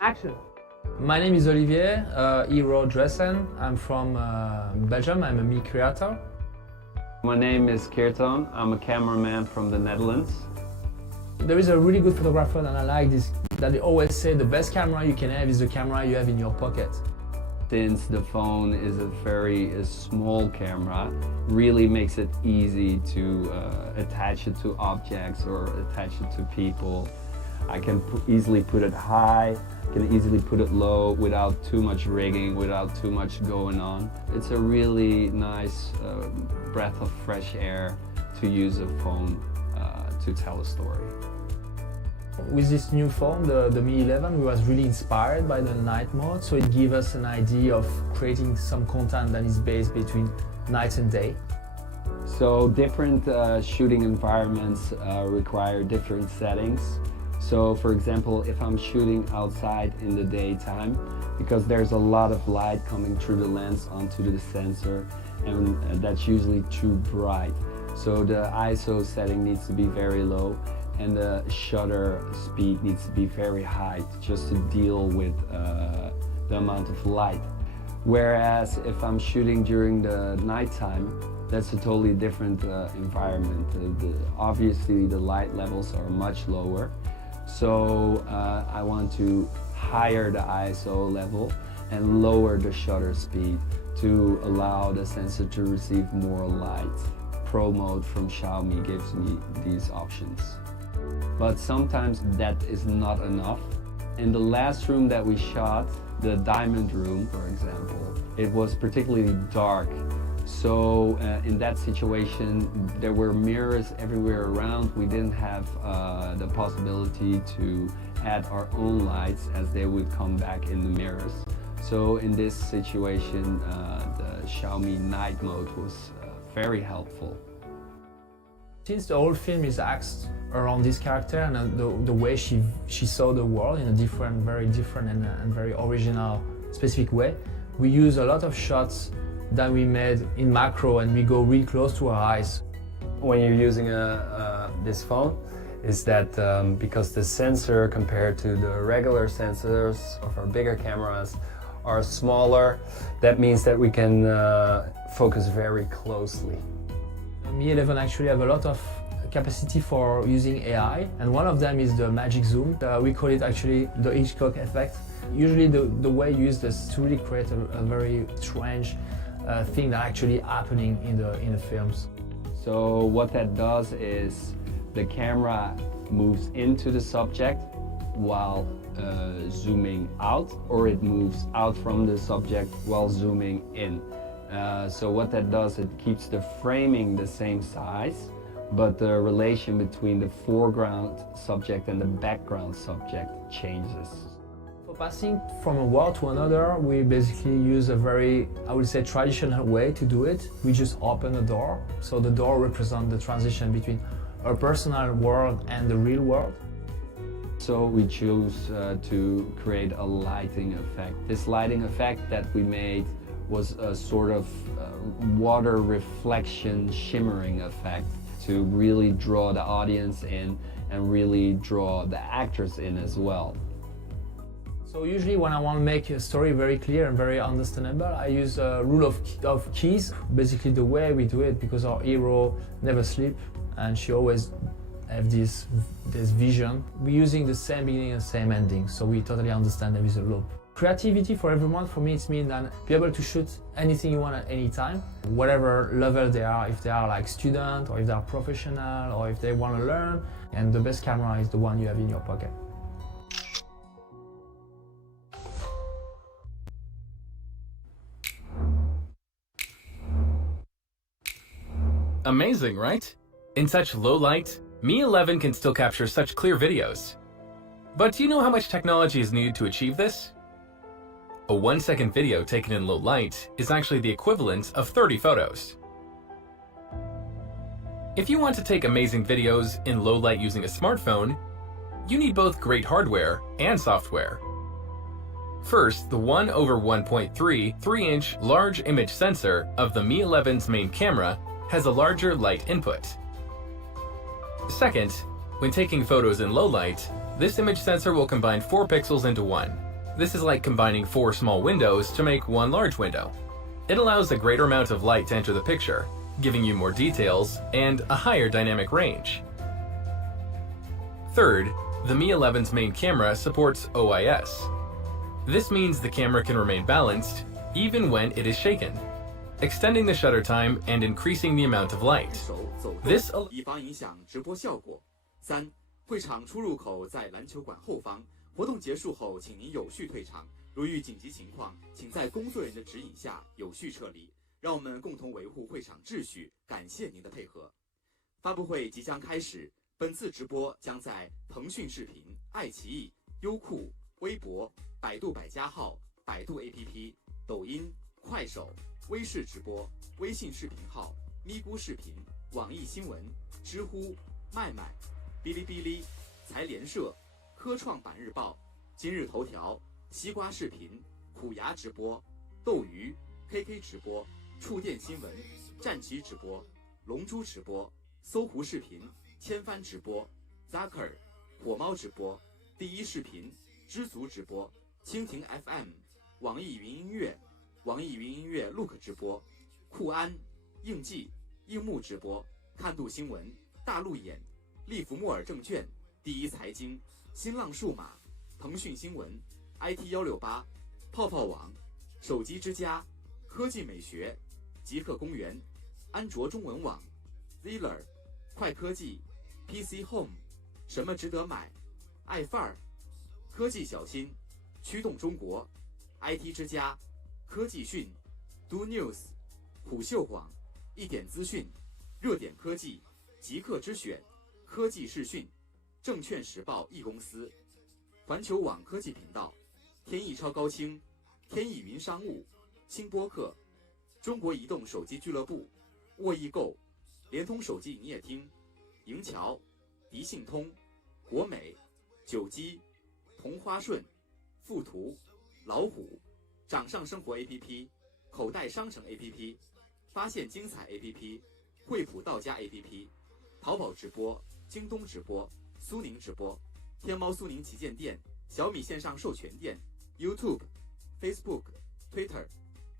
Action. My name is Olivier Dressen. I'm from Belgium. I'm a media creator. My name is Keerton. I'm a cameraman from the Netherlands. There is a really good photographer and I like this, that they always say the best camera you can have is the camera you have in your pocket. Since the phone is a very small camera, really makes it easy to attach it to objects or attach it to people. I can easily put it high, can easily put it low without too much rigging, without too much going on. It's a really nice breath of fresh air to use a phone to tell a story. With this new phone, the Mi 11, we was really inspired by the night mode, so it gives us an idea of creating some content that is based between night and day. So different shooting environments require different settings. So for example, if I'm shooting outside in the daytime, because there's a lot of light coming through the lens onto the sensor, and that's usually too bright. So the ISO setting needs to be very low and the shutter speed needs to be very high just to deal with the amount of light. Whereas if I'm shooting during the nighttime, that's a totally different environment. Obviously the light levels are much lower. So I want to higher the ISO level and lower the shutter speed to allow the sensor to receive more light. Pro mode from Xiaomi gives me these options. But sometimes that is not enough. In the last room that we shot, the diamond room, for example, it was particularly dark. So in that situation, there were mirrors everywhere around. We didn't have the possibility to add our own lights as they would come back in the mirrors. So in this situation, the Xiaomi night mode was very helpful. Since the whole film is axed around this character and the way she saw the world in a different, very different and very original, specific way, we use a lot of shots that we made in macro and we go really close to her eyes. When you're using this phone, is that because the sensor compared to the regular sensors of our bigger cameras are smaller, that means that we can focus very closely. Mi 11 actually have a lot of capacity for using AI, and one of them is the magic zoom. We call it actually the Hitchcock effect. Usually the way you use this to really create a very strange thing that actually happening in the films. So what that does is the camera moves into the subject while zooming out, or it moves out from the subject while zooming in. So what that does, it keeps the framing the same size, but the relation between the foreground subject and the background subject changes. For passing from a world to another, we basically use a very, I would say, traditional way to do it. We just open a door, so the door represents the transition between our personal world and the real world. So we choose to create a lighting effect. This lighting effect that we made was a sort of water reflection shimmering effect to really draw the audience in and really draw the actors in as well. So usually when I want to make a story very clear and very understandable, I use a rule of keys. Basically the way we do it, because our hero never sleeps and she always have this vision. We're using the same beginning and same ending, so we totally understand there is a loop. Creativity for everyone, for me, it means that be able to shoot anything you want at any time, whatever level they are, if they are like student or if they are professional or if they want to learn. And the best camera is the one you have in your pocket. Amazing, right? In such low light, Mi 11 can still capture such clear videos. But do you know how much technology is needed to achieve this? A 1-second video taken in low light is actually the equivalent of 30 photos. If you want to take amazing videos in low light using a smartphone, you need both great hardware and software. First, the 1/1.3 3-inch large image sensor of the Mi 11's main camera has a larger light input. Second, when taking photos in low light, this image sensor will combine 4 pixels into one. This is like combining 4 small windows to make one large window. It allows a greater amount of light to enter the picture, giving you more details and a higher dynamic range. Third, the Mi 11's main camera supports OIS. This means the camera can remain balanced even when it is shaken, extending the shutter time and increasing the amount of light. This 以防影响直播效果。3. 会场出入口在篮球馆后方，活动结束后，请您有序退场。如遇紧急情况，请在工作人员的指引下有序撤离。让我们共同维护会场秩序，感谢您的配合。发布会即将开始，本次直播将在腾讯视频、爱奇艺、优酷、微博、百度百家号、百度 APP、抖音、快手、微视直播、微信视频号、咪咕视频、网易新闻、知乎、麦麦、哔哩哔哩、财联社、科创板日报、今日头条、西瓜视频、虎牙直播、斗鱼、KK 直播、触电新闻、战旗直播、龙珠直播、搜狐视频、千帆直播、Zaker、火猫直播、第一视频、知足直播、蜻蜓 FM、网易云音乐、网易云音乐 Look 直播、酷安、应记、应木直播、看度新闻、大路演、利弗莫尔证券、第一财经、新浪数码、腾讯新闻、IT168、泡泡网、手机之家、科技美学、极客公园、安卓中文网、Ziller、快科技、PC Home、什么值得买、爱范儿、科技小新、驱动中国、IT 之家、科技讯、Do News、虎嗅网、一点资讯、热点科技、极客之选、科技视讯、证券时报 E 公司、环球网科技频道、天翼超高清、天翼云商务、新播客、中国移动手机俱乐部、沃易购、联通手机营业厅、营桥、迪信通、国美、九机、同花顺、富途、老虎、掌上生活 APP、口袋商城 APP、发现精彩 APP、惠普到家 APP、淘宝直播、京东直播、苏宁直播、天猫苏宁旗舰店、小米线上授权店、YouTube、Facebook、Twitter、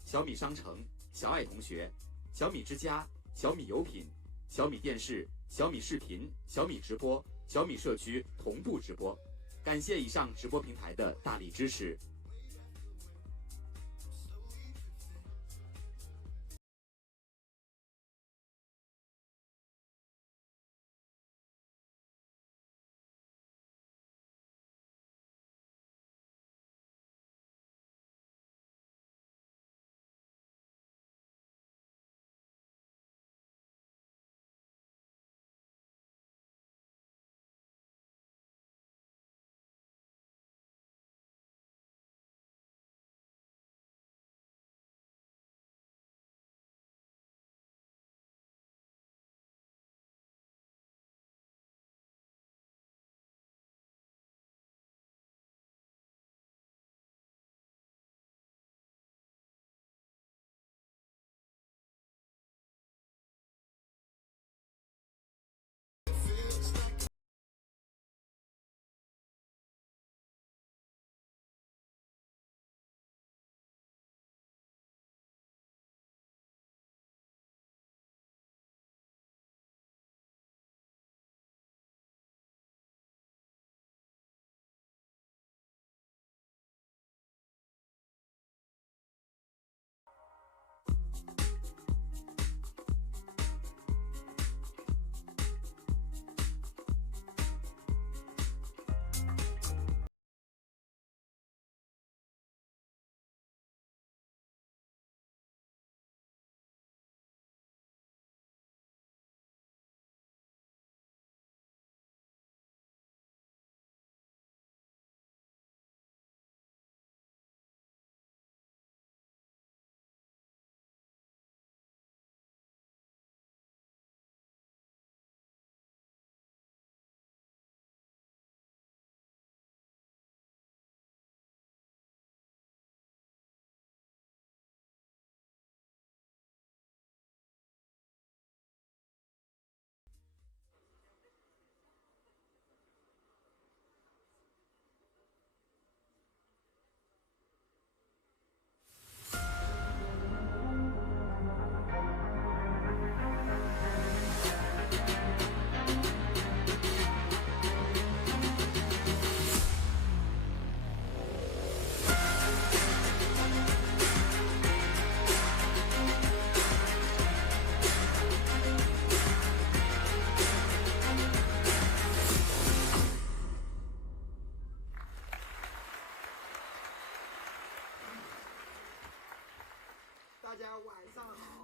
小米商城、小爱同学、小米之家、小米有品、小米电视、小米视频、小米直播、小米社区同步直播。感谢以上直播平台的大力支持。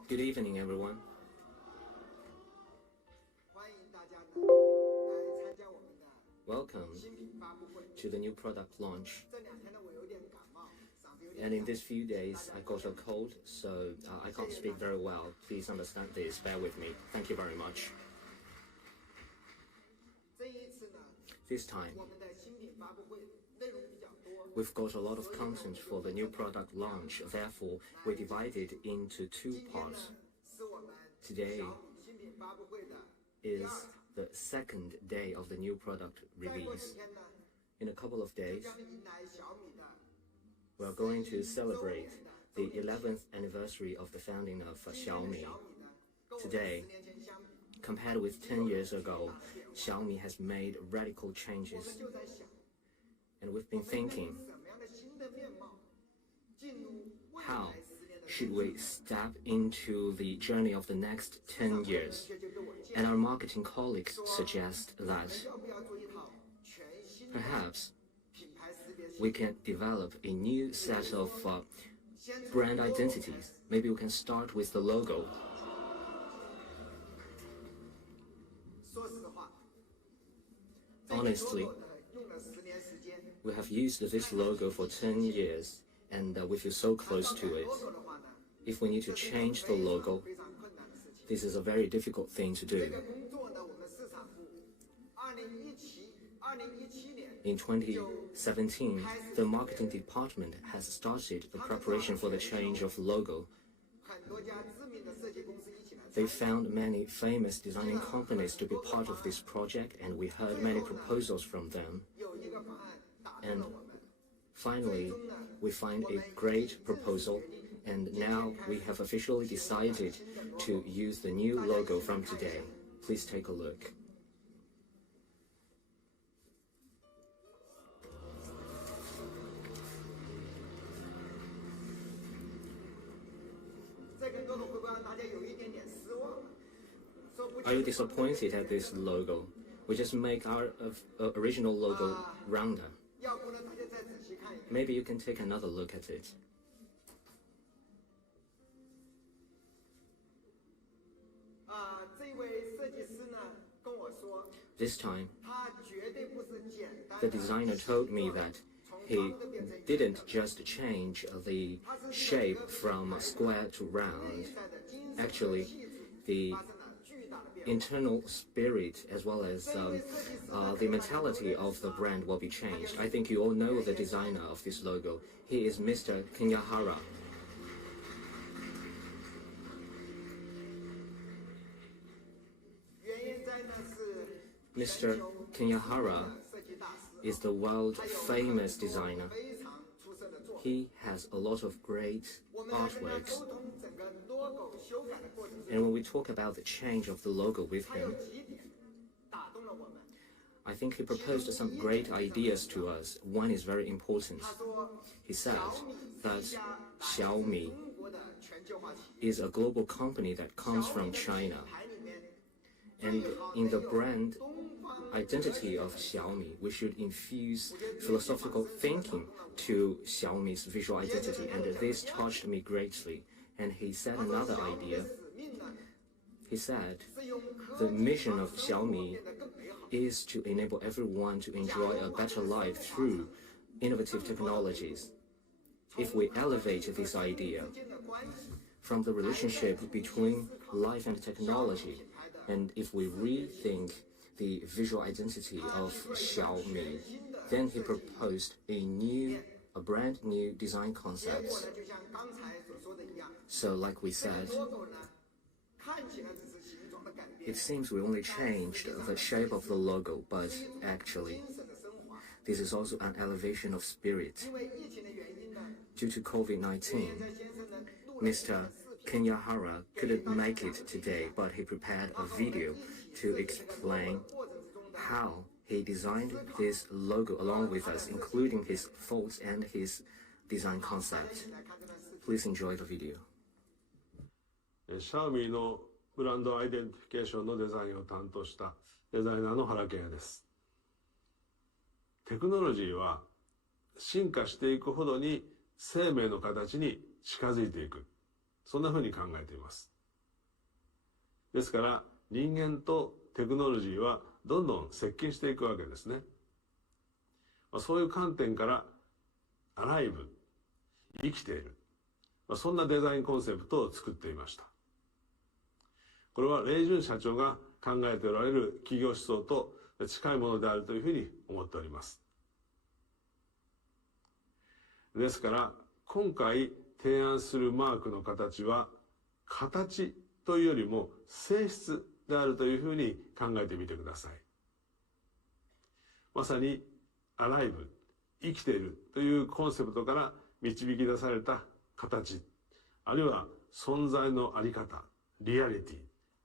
Good evening, everyone. Welcome to the new product launch. And in these few days, I got a cold, so I can't speak very well. Please understand this, bear with me. Thank you very much. This time, we've got a lot of content for the new product launch, therefore we divided into two parts. Today is the second day of the new product release. In a couple of days, we're going to celebrate the 11th anniversary of the founding of Xiaomi. Today, compared with 10 years ago, Xiaomi has made radical changes. And we've been thinking, how should we step into the journey of the next 10 years? And our marketing colleagues suggest that perhaps we can develop a new set of brand identities. Maybe we can start with the logo. Honestly, we have used this logo for 10 years and we feel so close to it. If we need to change the logo, this is a very difficult thing to do. In 2017, the marketing department has started the preparation for the change of logo. They found many famous designing companies to be part of this project, and we heard many proposals from them. And finally, we find a great proposal, and now we have officially decided to use the new logo from today. Please take a look. Are you disappointed at this logo? We just make our original logo rounder. Maybe you can take another look at it. This time, the designer told me that he didn't just change the shape from square to round. Actually, the internal spirit as well as the mentality of the brand will be changed. I think you all know the designer of this logo. He is Mr. Kenyahara. Mr. Kenyahara is the world-famous designer. He has a lot of great artworks. And when we talk about the change of the logo with him, I think he proposed some great ideas to us. One is very important. He said that Xiaomi is a global company that comes from China. And in the brand identity of Xiaomi, we should infuse philosophical thinking to Xiaomi's visual identity, and this touched me greatly. And he said another idea. He said the mission of Xiaomi is to enable everyone to enjoy a better life through innovative technologies. If we elevate this idea from the relationship between life and technology, and if we rethink the visual identity of Xiaomi, then he proposed a brand new design concept. So like we said, it seems we only changed the shape of the logo, but actually, this is also an elevation of spirit. Due to COVID-19, Mr. Kenyahara couldn't make it today, but he prepared a video to explain how he designed this logo along with us, including his thoughts and his design concept. Please enjoy the video. Xiaomi のブランドアイデンティフィケーションのデザインを担当したデザイナーの原健也です。テクノロジーは進化していくほどに生命の形に近づいていく。そんなふうに考えています。ですから人間とテクノロジーはどんどん接近していくわけですね。そういう観点からアライブ、生きている、そんなデザインコンセプトを作っていました。これはレイ・ジュン社長が考えておられる企業思想と近いものであるというふうに思っております。ですから今回提案するマークの形は形というよりも性質であるというふうに考えてみてください。まさにアライブ、生きているというコンセプトから導き出された形、あるいは存在のあり方、リアリティ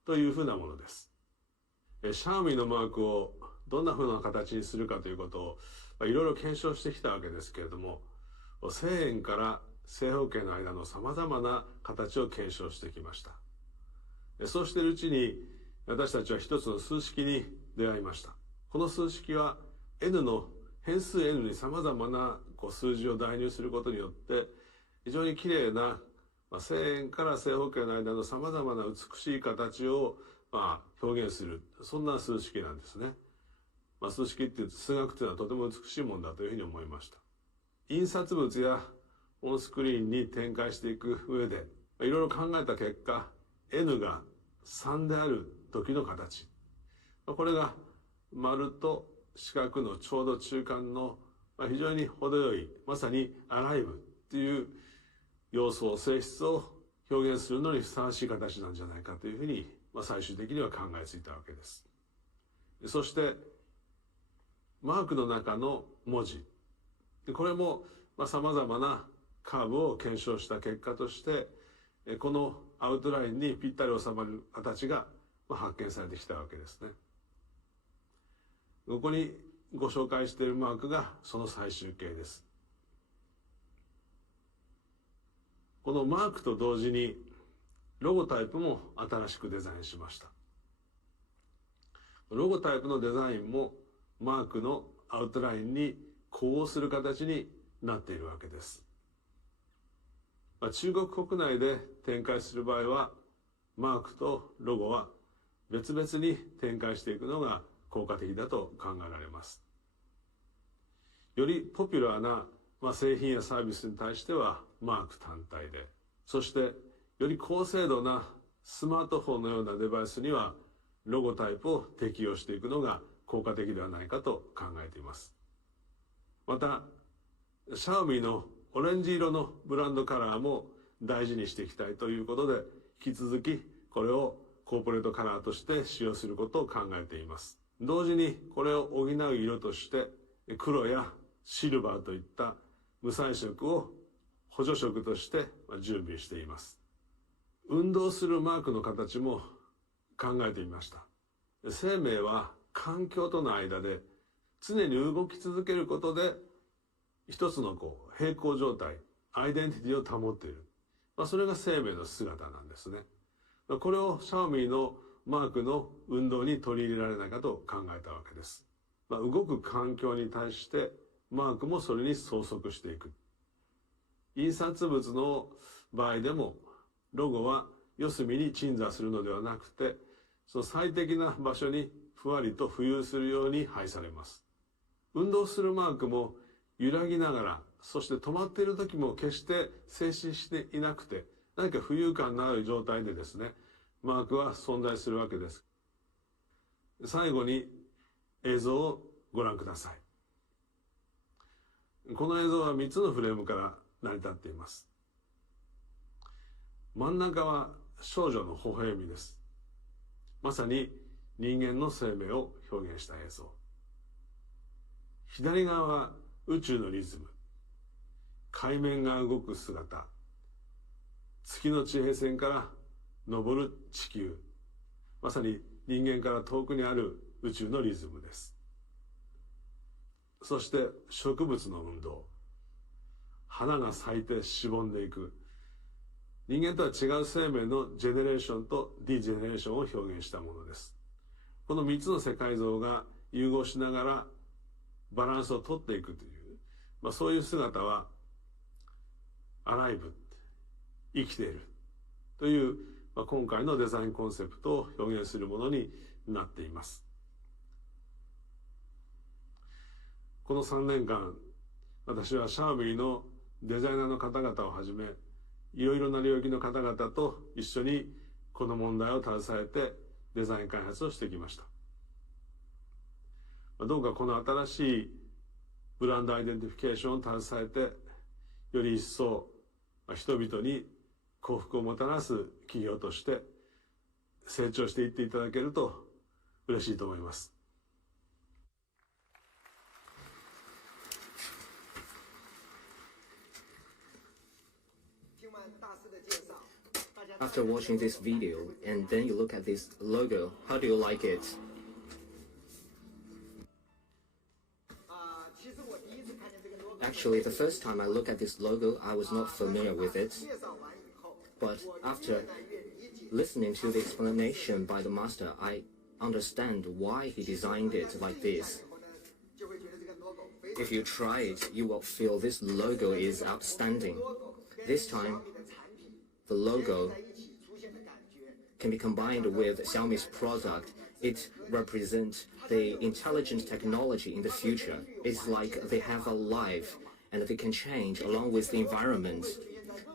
というふうなものです。Xiaomiのマークをどんなふうな形にするかということをいろいろ検証してきたわけですけれども、1000円から正方形の間のさまざまな形を検証してきました。そうしているうちに私たちは一つの数式に出会いました。この数式は N の変数 N にさまざまな数字を代入することによって非常にきれいな1000円から正方形の間のさまざまな美しい形を表現する、そんな数式なんですね。数式っていうと数学というのはとても美しいものだというふうに思いました。印刷物やオンスクリーンに展開していく上でいろいろ考えた結果、N が3である時の形、これが丸と四角のちょうど中間の非常に程よい、まさにアライブっていう要素、性質を表現するのにふさわしい形なんじゃないかというふうに最終的には考えついたわけです。そしてマークの中の文字、これもさまざまなカーブを検証した結果としてこのアウトラインにぴったり収まる形が発見されてきたわけですね。ここにご紹介しているマークがその最終形です。このマークと同時にロゴタイプも新しくデザインしました。ロゴタイプのデザインもマークのアウトラインに呼応する形になっているわけです。中国国内で展開する場合はマークとロゴは別々に展開していくのが効果的だと考えられます。よりポピュラーな製品やサービスに対してはマーク単体で、そしてより高精度なスマートフォンのようなデバイスにはロゴタイプを適用していくのが効果的ではないかと考えています。またシャオミのオレンジ色のブランドカラーも大事にしていきたいということで、引き続きこれをコーポレートカラーとして使用することを考えています。同時にこれを補う色として黒やシルバーといった無彩色を補助色として準備しています。運動するマークの形も考えてみました。生命は環境との間で常に動き続けることで一つの平行状態、アイデンティティを保っている。それが生命の姿なんですね。これをシャオミのマークの運動に取り入れられないかと考えたわけです。動く環境に対してマークもそれに相続していく。印刷物の場合でもロゴは四隅に鎮座するのではなくて、その最適な場所にふわりと浮遊するように配されます。運動するマークも揺らぎながら、そして止まっている時も決して静止していなくて、何か浮遊感のある状態でですね、マークは存在するわけです。最後に映像をご覧ください。この映像は3つのフレームから成り立っています。真ん中は少女の微笑みです。まさに人間の生命を表現した映像。左側は宇宙のリズム、海面が動く姿、月の地平線から昇る地球、まさに人間から遠くにある宇宙のリズムです。そして植物の運動、花が咲いてしぼんでいく、人間とは違う生命のジェネレーションとディジェネレーションを表現したものです。この3つの世界像が融合しながらバランスをとっていくという、そういう姿はアライブ、生きているという、今回のデザインコンセプトを表現するものになっています。この3年間、私はシャオミのデザイナーの方々をはじめ、いろいろな領域の方々と一緒にこの問題を携えてデザイン開発をしてきました。どうかこの新しいブランドアイデンティフィケーションを携えて、より一層人々に幸福をもたらす企業として成長していっていただけると嬉しいと思います。After watching this video and then you look at this logo, how do you like it? Actually, the first time I looked at this logo, I was not familiar with it. But after listening to the explanation by the master, I understand why he designed it like this. If you try it, you will feel this logo is outstanding. This time, the logo can be combined with Xiaomi's product. It represents the intelligent technology in the future. It's like they have a life and they can change along with the environment.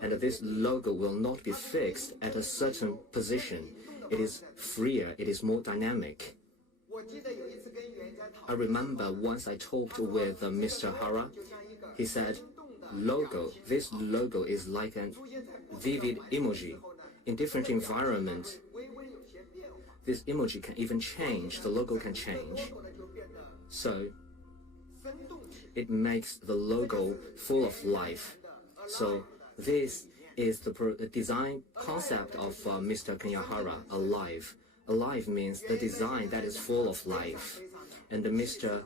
And this logo will not be fixed at a certain position. It is freer, it is more dynamic. I remember once I talked with Mr. Hara. He said, this logo is like a vivid emoji. In different environments, this emoji can even change, the logo can change. So it makes the logo full of life. So this is the design concept of Mr. Kanyahara, alive. Alive means the design that is full of life. And Mr.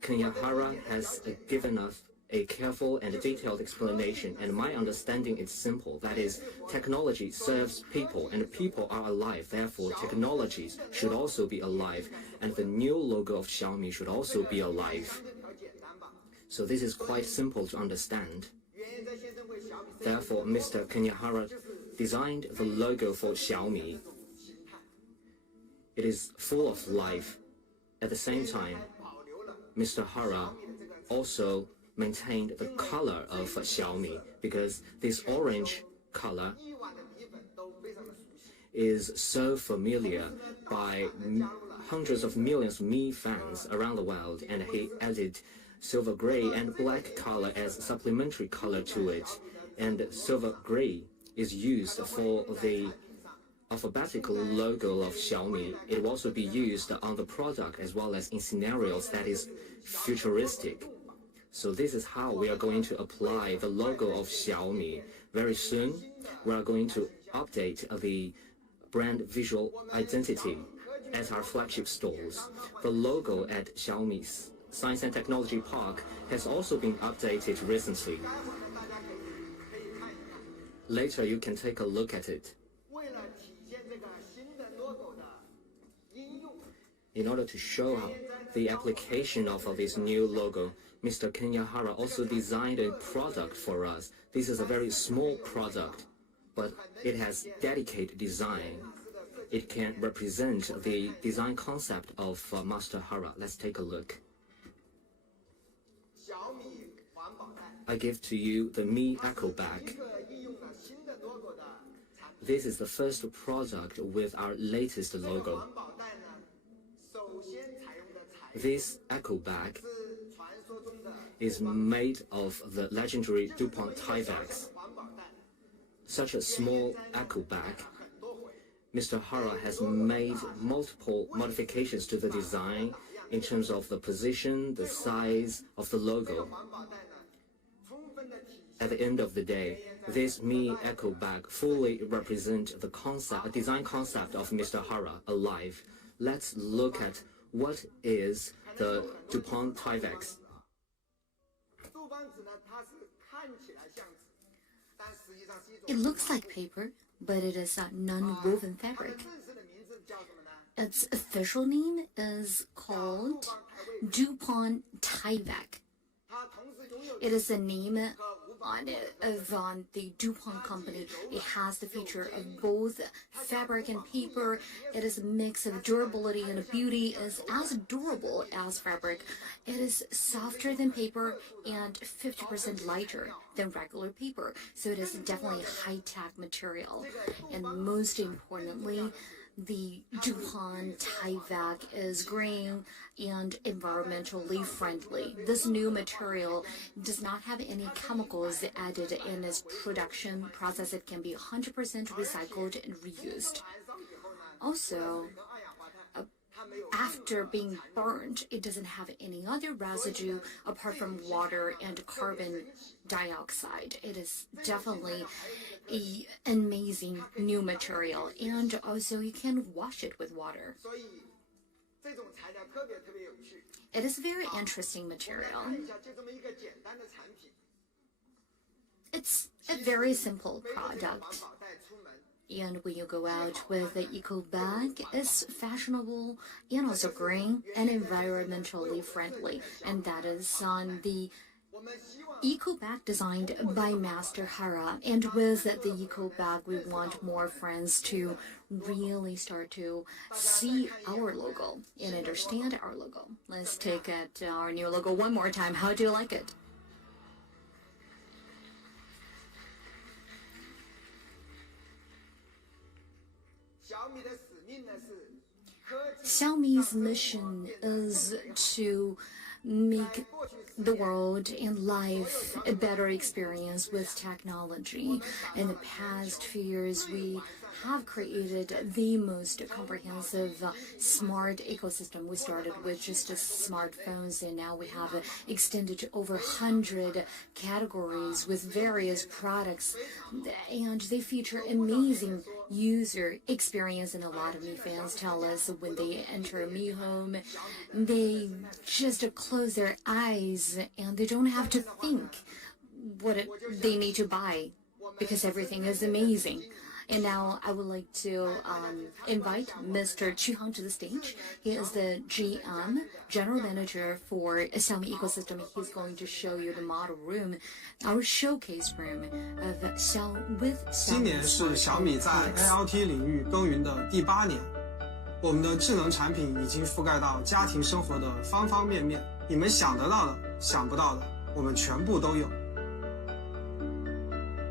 Kanyahara has given us a careful and detailed explanation, and my understanding is simple. That is, technology serves people, and people are alive. Therefore, technologies should also be alive, and the new logo of Xiaomi should also be alive. So this is quite simple to understand. Therefore, Mr. Kanyahara designed the logo for Xiaomi. It is full of life. At the same time, Mr. Hara also maintained the color of Xiaomi, because this orange color is so familiar by hundreds of millions of Mi fans around the world, and he added silver gray and black color as supplementary color to it. And silver gray is used for the alphabetical logo of Xiaomi. It will also be used on the product as well as in scenarios that is futuristic. So this is how we are going to apply the logo of Xiaomi. Very soon, we are going to update the brand visual identity at our flagship stores. The logo at Xiaomi's Science and Technology Park has also been updated recently. Later, you can take a look at it. In order to show the application of this new logo, Mr. Kanyahara also designed a product for us. This is a very small product, but it has dedicated design. It can represent the design concept of Master Hara. Let's take a look. I give to you the Mi Echo Bag. This is the first product with our latest logo. This Echo Bag is made of the legendary DuPont Tyvek. Such a small Echo Bag, Mr. Hara has made multiple modifications to the design in terms of the position, the size of the logo. At the end of the day, this Mi Echo Bag fully represents the concept, design concept of Mr. Hara, alive. Let's look at what is the DuPont Tyvek. It looks like paper, but it is a non-woven fabric. Its official name is called DuPont Tyvek. It is a name of the DuPont company. It has the feature of both fabric and paper. It is a mix of durability and beauty. Is as durable as fabric. It is softer than paper and 50% lighter than regular paper. So it is definitely a high-tech material. And most importantly, the DuPont Tyvek is green and environmentally friendly. This new material does not have any chemicals added in its production process. It can be 100% recycled and reused. Also, after being burned, it doesn't have any other residue apart from water and carbon dioxide. It is definitely an amazing new material, and also you can wash it with water. It is a very interesting material. It's a very simple product. And when you go out with the eco bag, it's fashionable and also green and environmentally friendly. And that is on the eco bag designed by Master Hara. And with the eco bag, we want more friends to really start to see our logo and understand our logo. Let's take our new logo one more time. How do you like it? Xiaomi's mission is to make the world and life a better experience with technology. In the past few years, we have created the most comprehensive smart ecosystem. We started with just smartphones, and now we have extended to over 100 categories with various products, and they feature amazing user experience. And a lot of Mi fans tell us when they enter Mi Home, they just close their eyes and they don't have to think what they need to buy because everything is amazing. And now I would like to invite Mr. Chu Hang to the stage. He is the GM, General Manager for Xiaomi Ecosystem. He's going to show you the model room, our showcase room of Xiaomi. 今年是小米在 AIoT 领域耕耘的第8年，我们的智能产品已经覆盖到家庭生活的方方面面，你们想得到的、想不到的，我们全部都有。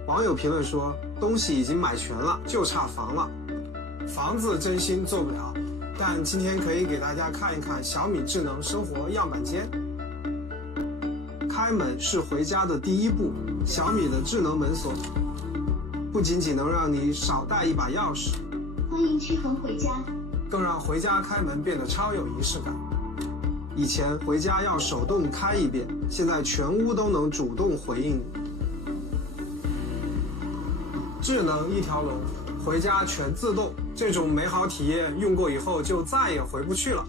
网友评论说，东西已经买全了，就差房了。房子真心做不了，但今天可以给大家看一看小米智能生活样板间。开门是回家的第一步，小米的智能门锁不仅仅能让你少带一把钥匙，欢迎驱恒回家，更让回家开门变得超有仪式感。以前回家要手动开一遍，现在全屋都能主动回应你。智能一条龙，回家全自动，这种美好体验用过以后就再也回不去了。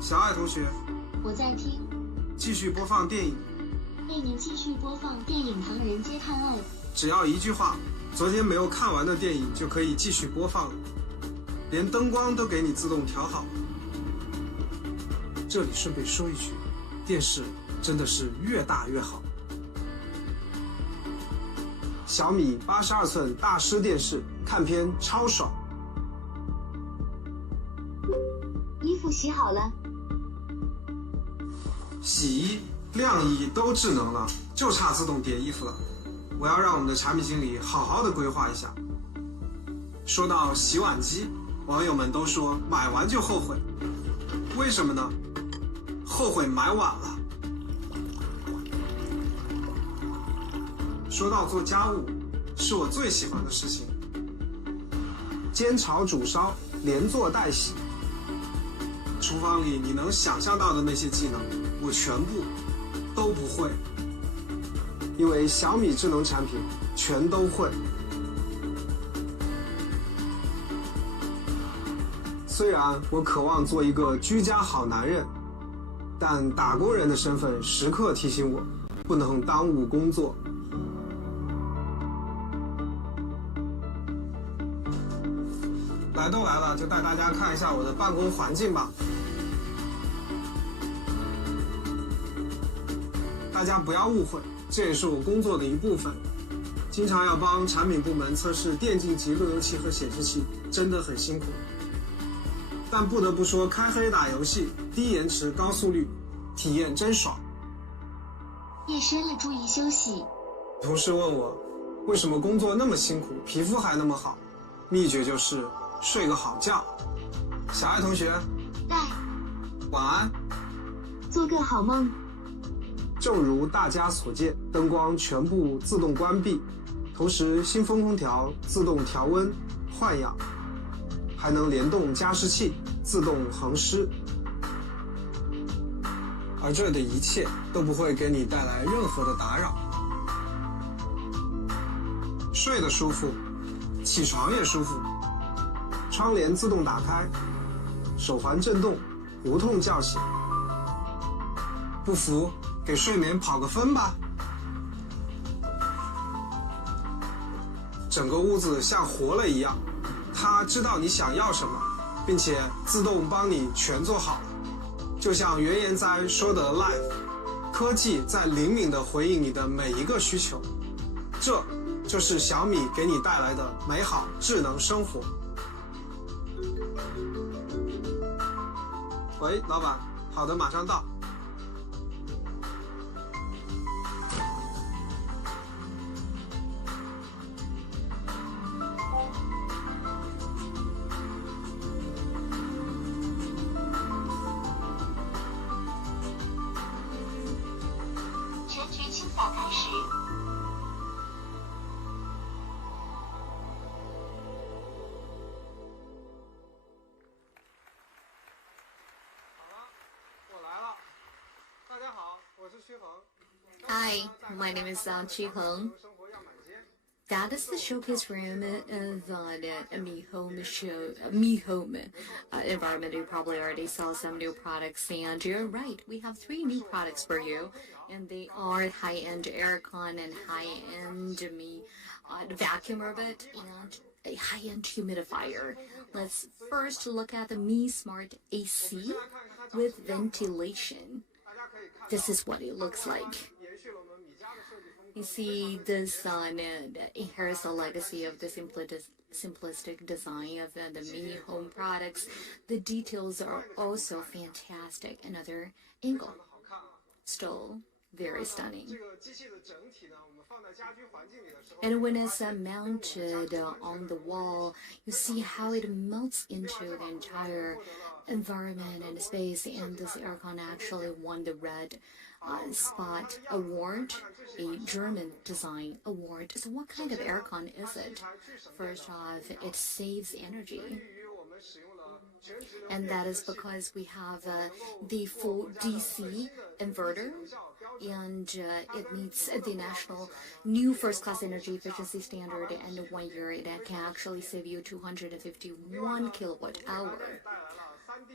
小爱同学，我在听，继续播放电影。为您继续播放电影《唐人街探案》。只要一句话，昨天没有看完的电影就可以继续播放了，连灯光都给你自动调好。这里顺便说一句，电视真的是越大越好。小米82寸大师电视，看片超爽。衣服洗好了，洗衣、晾衣都智能了，就差自动叠衣服了。我要让我们的产品经理好好的规划一下。说到洗碗机，网友们都说买完就后悔，为什么呢？后悔买晚了。说到做家务，是我最喜欢的事情。煎炒煮烧连做带洗，厨房里你能想象到的那些技能，我全部都不会。因为小米智能产品全都会。虽然我渴望做一个居家好男人，但打工人的身份时刻提醒我，不能耽误工作。来都来了，就带大家看一下我的办公环境吧。大家不要误会，这也是我工作的一部分。经常要帮产品部门测试电竞级路由器和显示器，真的很辛苦。但不得不说，开黑打游戏，低延迟、高速率，体验真爽。夜深了，注意休息。同事问我，为什么工作那么辛苦，皮肤还那么好？秘诀就是睡个好觉。小爱同学，带，晚安。做个好梦。正如大家所见，灯光全部自动关闭，同时新风空调自动调温换氧，还能联动加湿器自动恒湿，而这的一切都不会给你带来任何的打扰。睡得舒服，起床也舒服，窗帘自动打开，手环震动，无痛叫醒。不服，给睡眠跑个分吧。整个屋子像活了一样，它知道你想要什么，并且自动帮你全做好。就像原研哉说的 Life， 科技在灵敏地回应你的每一个需求。这就是小米给你带来的美好智能生活。喂，老板，好的，马上到。全局清扫开始。Hi, my name is Qi Heng. That is the showcase room of the Mi Home environment. You probably already saw some new products, and you're right. We have 3 new products for you, and they are high-end Aircon and high-end Mi vacuum robot and a high-end humidifier. Let's first look at the Mi Smart AC with ventilation. This is what it looks like. You see, this inherits the legacy of the simplistic design of the Mi Home products. The details are also fantastic. Another angle, still very stunning. And when it's mounted on the wall, you see how it melts into the entire environment and space. And this Aircon actually won the Red Spot Award, a German design award. So what kind of Aircon is it? First off, it saves energy. And that is because we have the full DC inverter, and it meets the national new first-class energy efficiency standard, and in 1 year it can actually save you 251 kilowatt hour.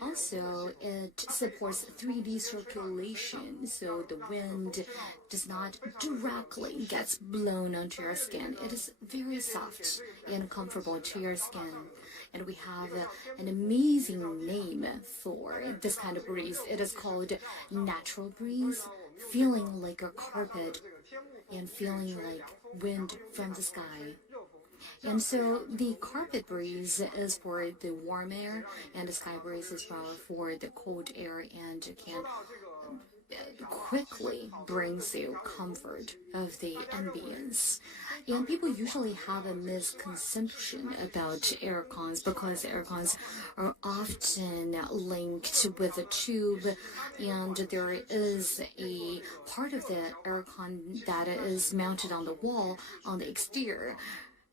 Also, it supports 3D circulation, so the wind does not directly get blown onto your skin. It is very soft and comfortable to your skin. And we have an amazing name for this kind of breeze. It is called natural breeze, feeling like a carpet and feeling like wind from the sky. And so the carpet breeze is for the warm air, and the sky breeze is for the cold air, and can quickly brings you comfort of the ambience. And people usually have a misconception about Aircons because Aircons are often linked with a tube, and there is a part of the Aircon that is mounted on the wall on the exterior.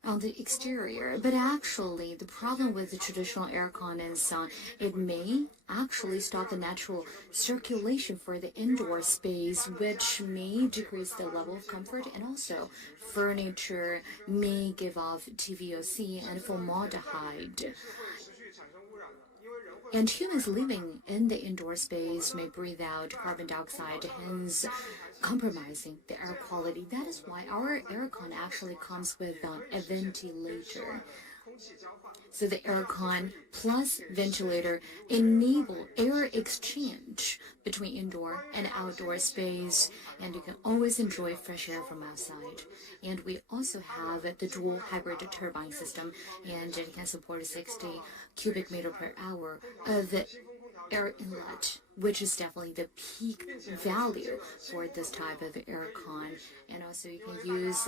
But actually the problem with the traditional Aircon is it may actually stop the natural circulation for the indoor space, which may decrease the level of comfort, and also furniture may give off TVOC and formaldehyde. And humans living in the indoor space may breathe out carbon dioxide, hence compromising the air quality. That is why our Aircon actually comes with a ventilator. So the Aircon plus ventilator enable air exchange between indoor and outdoor space, and you can always enjoy fresh air from outside. And we also have the dual hybrid turbine system, and it can support 60 cubic meter per hour of air inlet, which is definitely the peak value for this type of aircon. And also you can use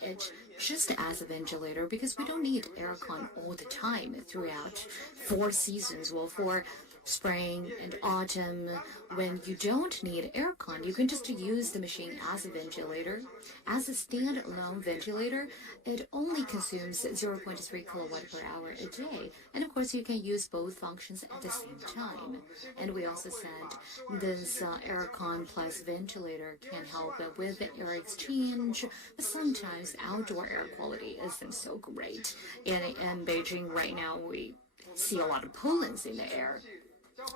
it just as a ventilator, because we don't need aircon all the time throughout 4 seasons. Well, for spring and autumn, when you don't need aircon, you can just use the machine as a ventilator. As a standalone ventilator, it only consumes 0.3 kilowatt per hour a day. And of course, you can use both functions at the same time. And we also said this Aircon plus ventilator can help with the air exchange, but sometimes outdoor air quality isn't so great. In Beijing right now, we see a lot of pollens in the air.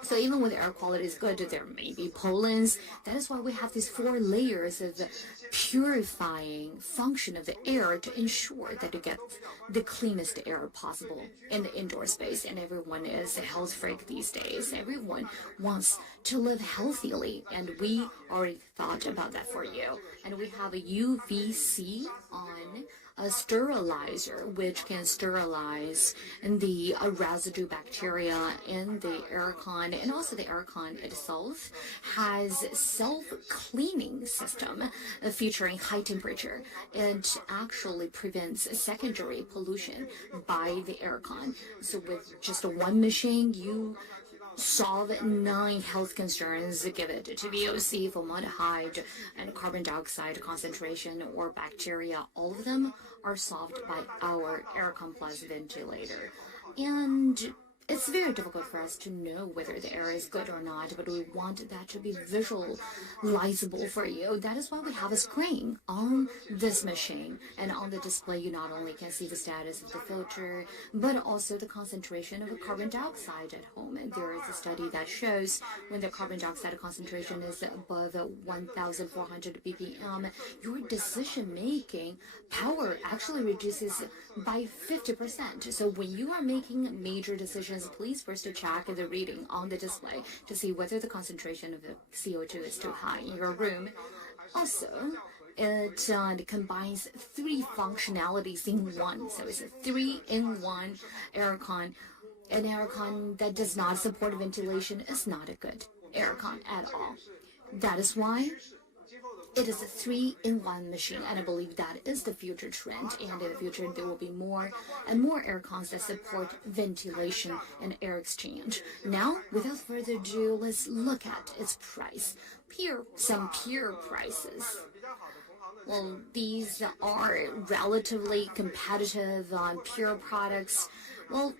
So even when the air quality is good, there may be pollens. That is why we have these 4 layers of purifying function of the air to ensure that you get the cleanest air possible in the indoor space. And everyone is a health freak these days. Everyone wants to live healthily, and we already thought about that for you. And we have a UVC on a sterilizer, which can sterilize the residue bacteria in the aircon, and also the aircon itself has self-cleaning system featuring high temperature. It actually prevents secondary pollution by the aircon. So with just one machine, you solve 9 health concerns. Give it to VOC, formaldehyde, and carbon dioxide concentration or bacteria. All of them are solved by our Aircon Plus ventilator. And it's very difficult for us to know whether the air is good or not, but we want that to be visualizable for you. That is why we have a screen on this machine. And on the display, you not only can see the status of the filter, but also the concentration of carbon dioxide at home. And there is a study that shows when the carbon dioxide concentration is above 1,400 ppm, your decision-making power actually reduces by 50%. So when you are making major decisions, please first check the reading on the display to see whether the concentration of the CO2 is too high in your room. Also, it combines 3 functionalities in one. So it's a 3-in-1 aircon. An aircon that does not support ventilation is not a good aircon at all. That is why it is a 3-in-1 machine, and I believe that is the future trend. And in the future, there will be more and more aircons that support ventilation and air exchange. Now, without further ado, let's look at its price. Some peer prices. Well, these are relatively competitive on peer products. Well,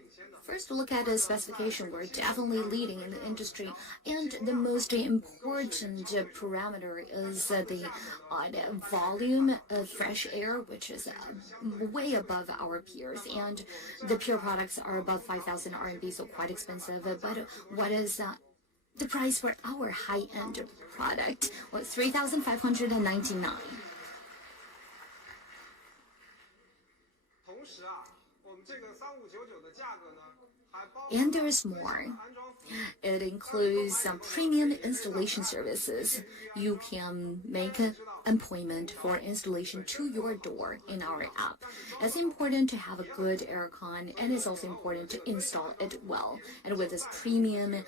first look at the specification. We're definitely leading in the industry, and the most important parameter is the volume of fresh air, which is way above our peers, and the peer products are above 5,000 RMB, so quite expensive. But what is the price for our high-end product? Well, 3,599. And there is more. It includes some premium installation services. You can make an appointment for installation to your door in our app. It's important to have a good aircon, and it's also important to install it well. And with this premium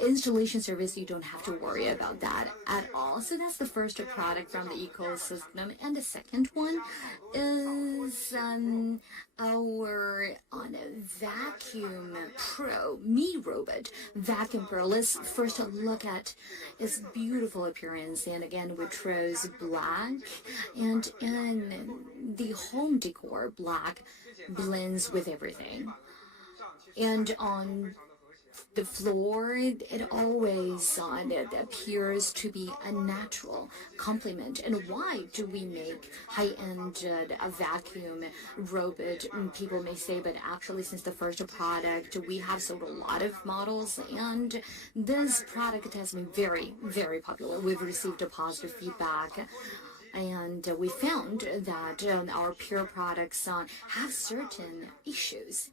installation service, you don't have to worry about that at all. So that's the first product from the ecosystem. And the second one is our Vacuum Pro, Mi Robot Vacuum Pro. Let's first look at its beautiful appearance. And again, we chose black, and in the home decor, black blends with everything. And on the floor, it always appears to be a natural complement. And why do we make high-end vacuum robot? People may say, but actually since the first product, we have sold a lot of models, and this product has been very, very popular. We've received a positive feedback. And we found that our peer products have certain issues.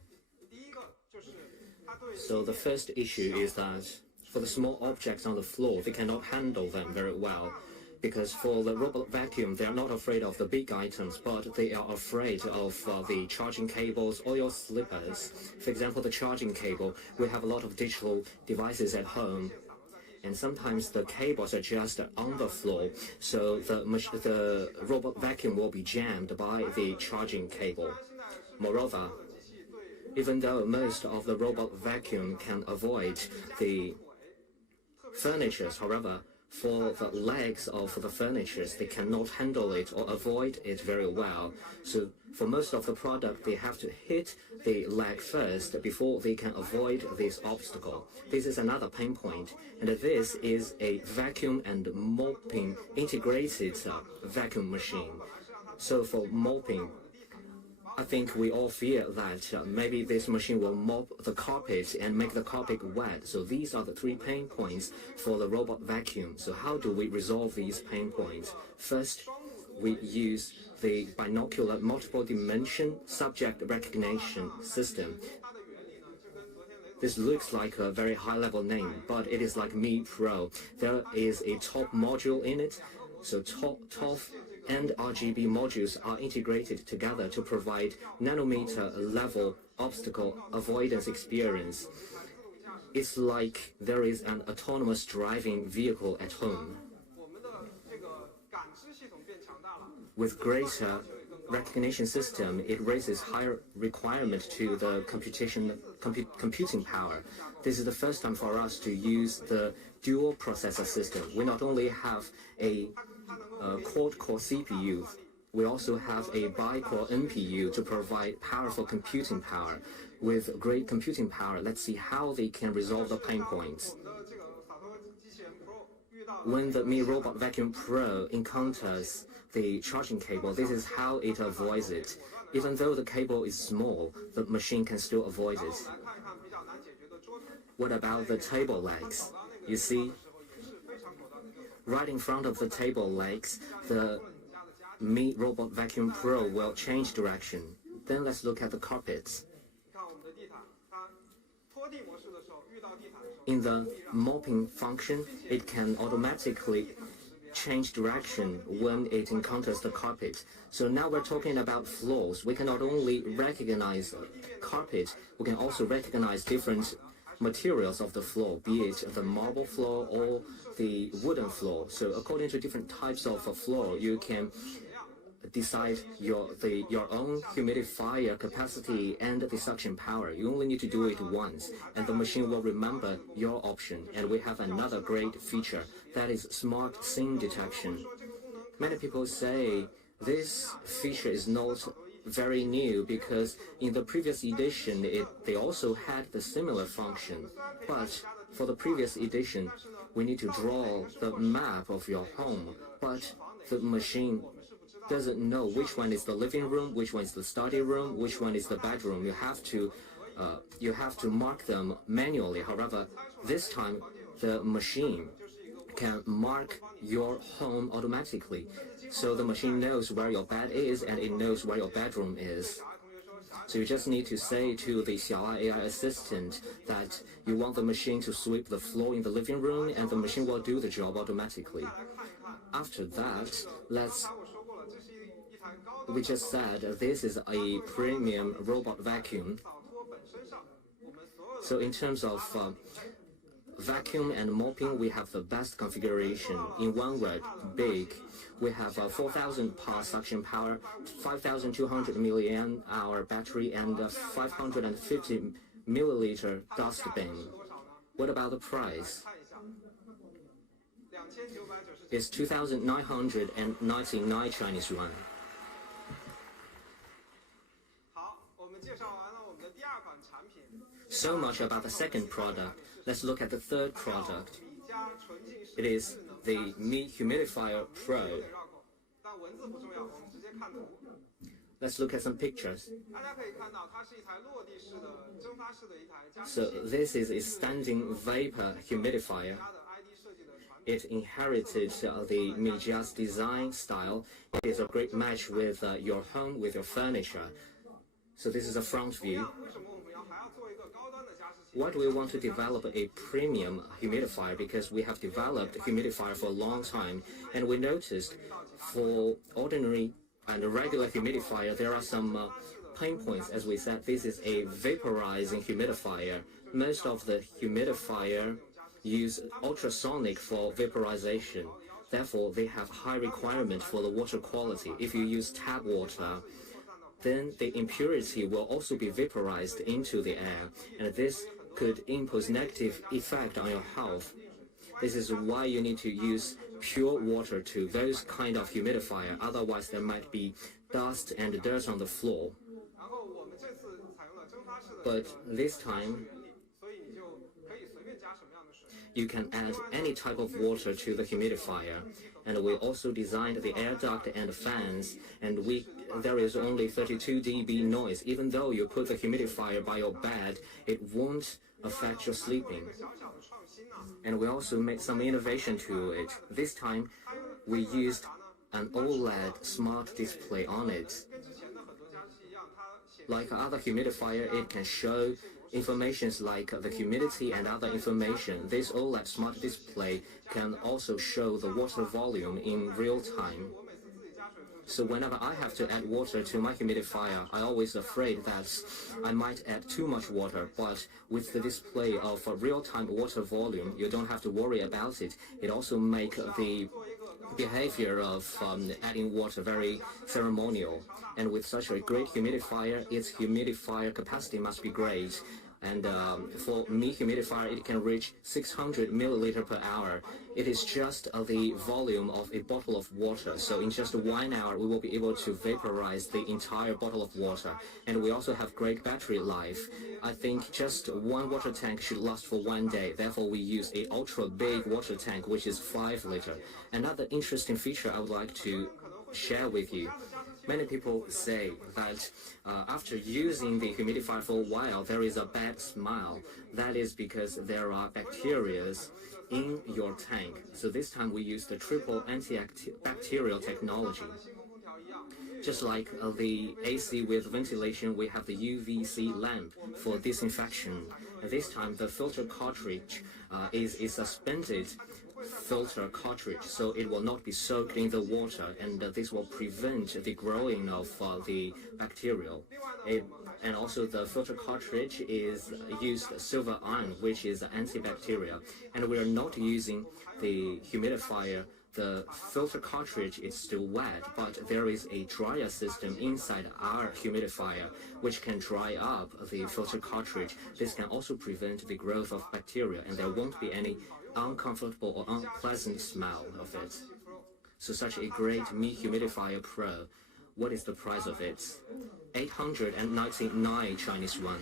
So the first issue is that for the small objects on the floor, they cannot handle them very well. Because for the robot vacuum, they are not afraid of the big items, but they are afraid of the charging cables or your slippers. For example, the charging cable, we have a lot of digital devices at home, and sometimes the cables are just on the floor, so the robot vacuum will be jammed by the charging cable. Moreover, even though most of the robot vacuum can avoid the furniture, however, for the legs of the furniture, they cannot handle it or avoid it very well. So for most of the product, they have to hit the leg first before they can avoid this obstacle. This is another pain point, and this is a vacuum and mopping integrated vacuum machine. So for mopping, I think we all fear that maybe this machine will mop the carpet and make the carpet wet. So these are the three pain points for the robot vacuum. So how do we resolve these pain points? First, we use the Binocular multiple dimension subject recognition system. This looks like a very high-level name, but it is like Mi Pro. There is a top module in it, so TOF and RGB modules are integrated together to provide nanometer-level obstacle avoidance experience. It's like there is an autonomous driving vehicle at home. With greater recognition system, it raises higher requirement to the computing power. This is the first time for us to use the dual processor system. We not only have a quad-core CPU, we also have a bi-core NPU to provide powerful computing power. With great computing power, let's see how they can resolve the pain points. When the Mi Robot Vacuum Pro encounters the charging cable, this is how it avoids it. Even though the cable is small, the machine can still avoid it. What about the table legs? You see, right in front of the table legs, the Mi Robot Vacuum Pro will change direction. Then let's look at the carpets. In the mopping function, it can automatically change direction when it encounters the carpet. So now we're talking about floors. We can not only recognize carpet, we can also recognize different materials of the floor, be it the marble floor or the wooden floor. So according to different types of floor, you can decide your own humidifier capacity and the suction power. You only need to do it once, and the machine will remember your option. And we have another great feature, that is smart scene detection. Many people say this feature is not very new because in the previous edition they also had the similar function. But for the previous edition, we need to draw the map of your home, but the machine doesn't know which one is the living room, which one is the study room, which one is the bedroom. You have to mark them manually. However, this time the machine can mark your home automatically. So the machine knows where your bed is and it knows where your bedroom is. So you just need to say to the Xiaomi AI assistant that you want the machine to sweep the floor in the living room, and the machine will do the job automatically. After that, we just said this is a premium robot vacuum. So in terms of vacuum and mopping, we have the best configuration. In one word, big. We have 4,000 par suction power, 5,200 mAh battery, and 550 milliliter dust bin. What about the price? It's 2,999 Chinese yuan. So much about the second product. Let's look at the third product. It is the Mi Humidifier Pro. Let's look at some pictures. So this is a standing vapor humidifier. It inherited the Mijia's design style. It is a great match with your home, with your furniture. So this is a front view. Why do we want to develop a premium humidifier? Because we have developed a humidifier for a long time, and we noticed for ordinary and regular humidifier, there are some pain points. As we said, this is a vaporizing humidifier. Most of the humidifier use ultrasonic for vaporization. Therefore, they have high requirement for the water quality. If you use tap water, then the impurity will also be vaporized into the air, and this could impose negative effect on your health. This is why you need to use pure water to those kind of humidifier, otherwise there might be dust and dirt on the floor. But this time, you can add any type of water to the humidifier. And we also designed the air duct and fans, and there is only 32 dB noise. Even though you put the humidifier by your bed, it won't affect your sleeping. And we also made some innovation to it. This time, we used an OLED smart display on it. Like other humidifier, it can show informations like the humidity and other information. This OLED smart display can also show the water volume in real time. So whenever I have to add water to my humidifier, I'm always afraid that I might add too much water. But with the display of real-time water volume, you don't have to worry about it. It also makes the behavior of adding water very ceremonial. And with such a great humidifier, its humidifier capacity must be great. And for Mi humidifier, it can reach 600 milliliter per hour. It is just the volume of a bottle of water. So in just 1 hour, we will be able to vaporize the entire bottle of water. And we also have great battery life. I think just one water tank should last for 1 day. Therefore, we use a ultra big water tank, which is 5 liter. Another interesting feature I would like to share with you. Many people say that after using the humidifier for a while, there is a bad smell. That is because there are bacteria in your tank. So this time we use the triple anti-bacterial technology. Just like the AC with ventilation, we have the UVC lamp for disinfection. This time the filter cartridge is a suspended filter cartridge, so it will not be soaked in the water, and this will prevent the growing of the bacterial. And also the filter cartridge is used silver iron, which is antibacterial. And we are not using the humidifier. The filter cartridge is still wet, but there is a dryer system inside our humidifier which can dry up the filter cartridge. This can also prevent the growth of bacteria, and there won't be any uncomfortable or unpleasant smell of it. So such a great Mi Humidifier Pro. What is the price of it? 899 Chinese yuan.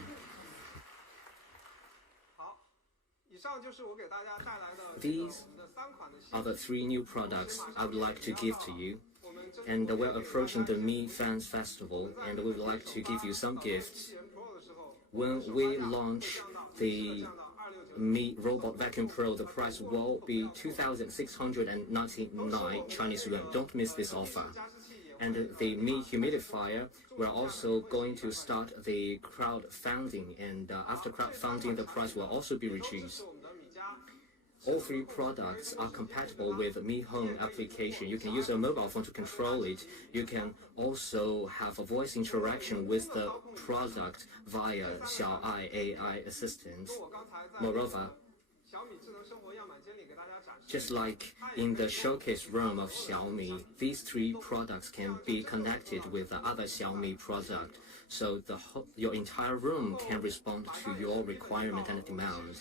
These are the 3 new products I would like to give to you. And we're approaching the Mi Fans Festival, and we would like to give you some gifts. When we launch the Mi Robot Vacuum Pro, the price will be 2,699 Chinese yuan. Don't miss this offer. And the Mi Humidifier, we're also going to start the crowdfunding, and after crowdfunding, the price will also be reduced. All 3 products are compatible with Mi Home application. You can use a mobile phone to control it. You can also have a voice interaction with the product via Xiaomi AI assistant. Moreover, just like in the showcase room of Xiaomi, these 3 products can be connected with the other Xiaomi product. So your entire room can respond to your requirement and demand.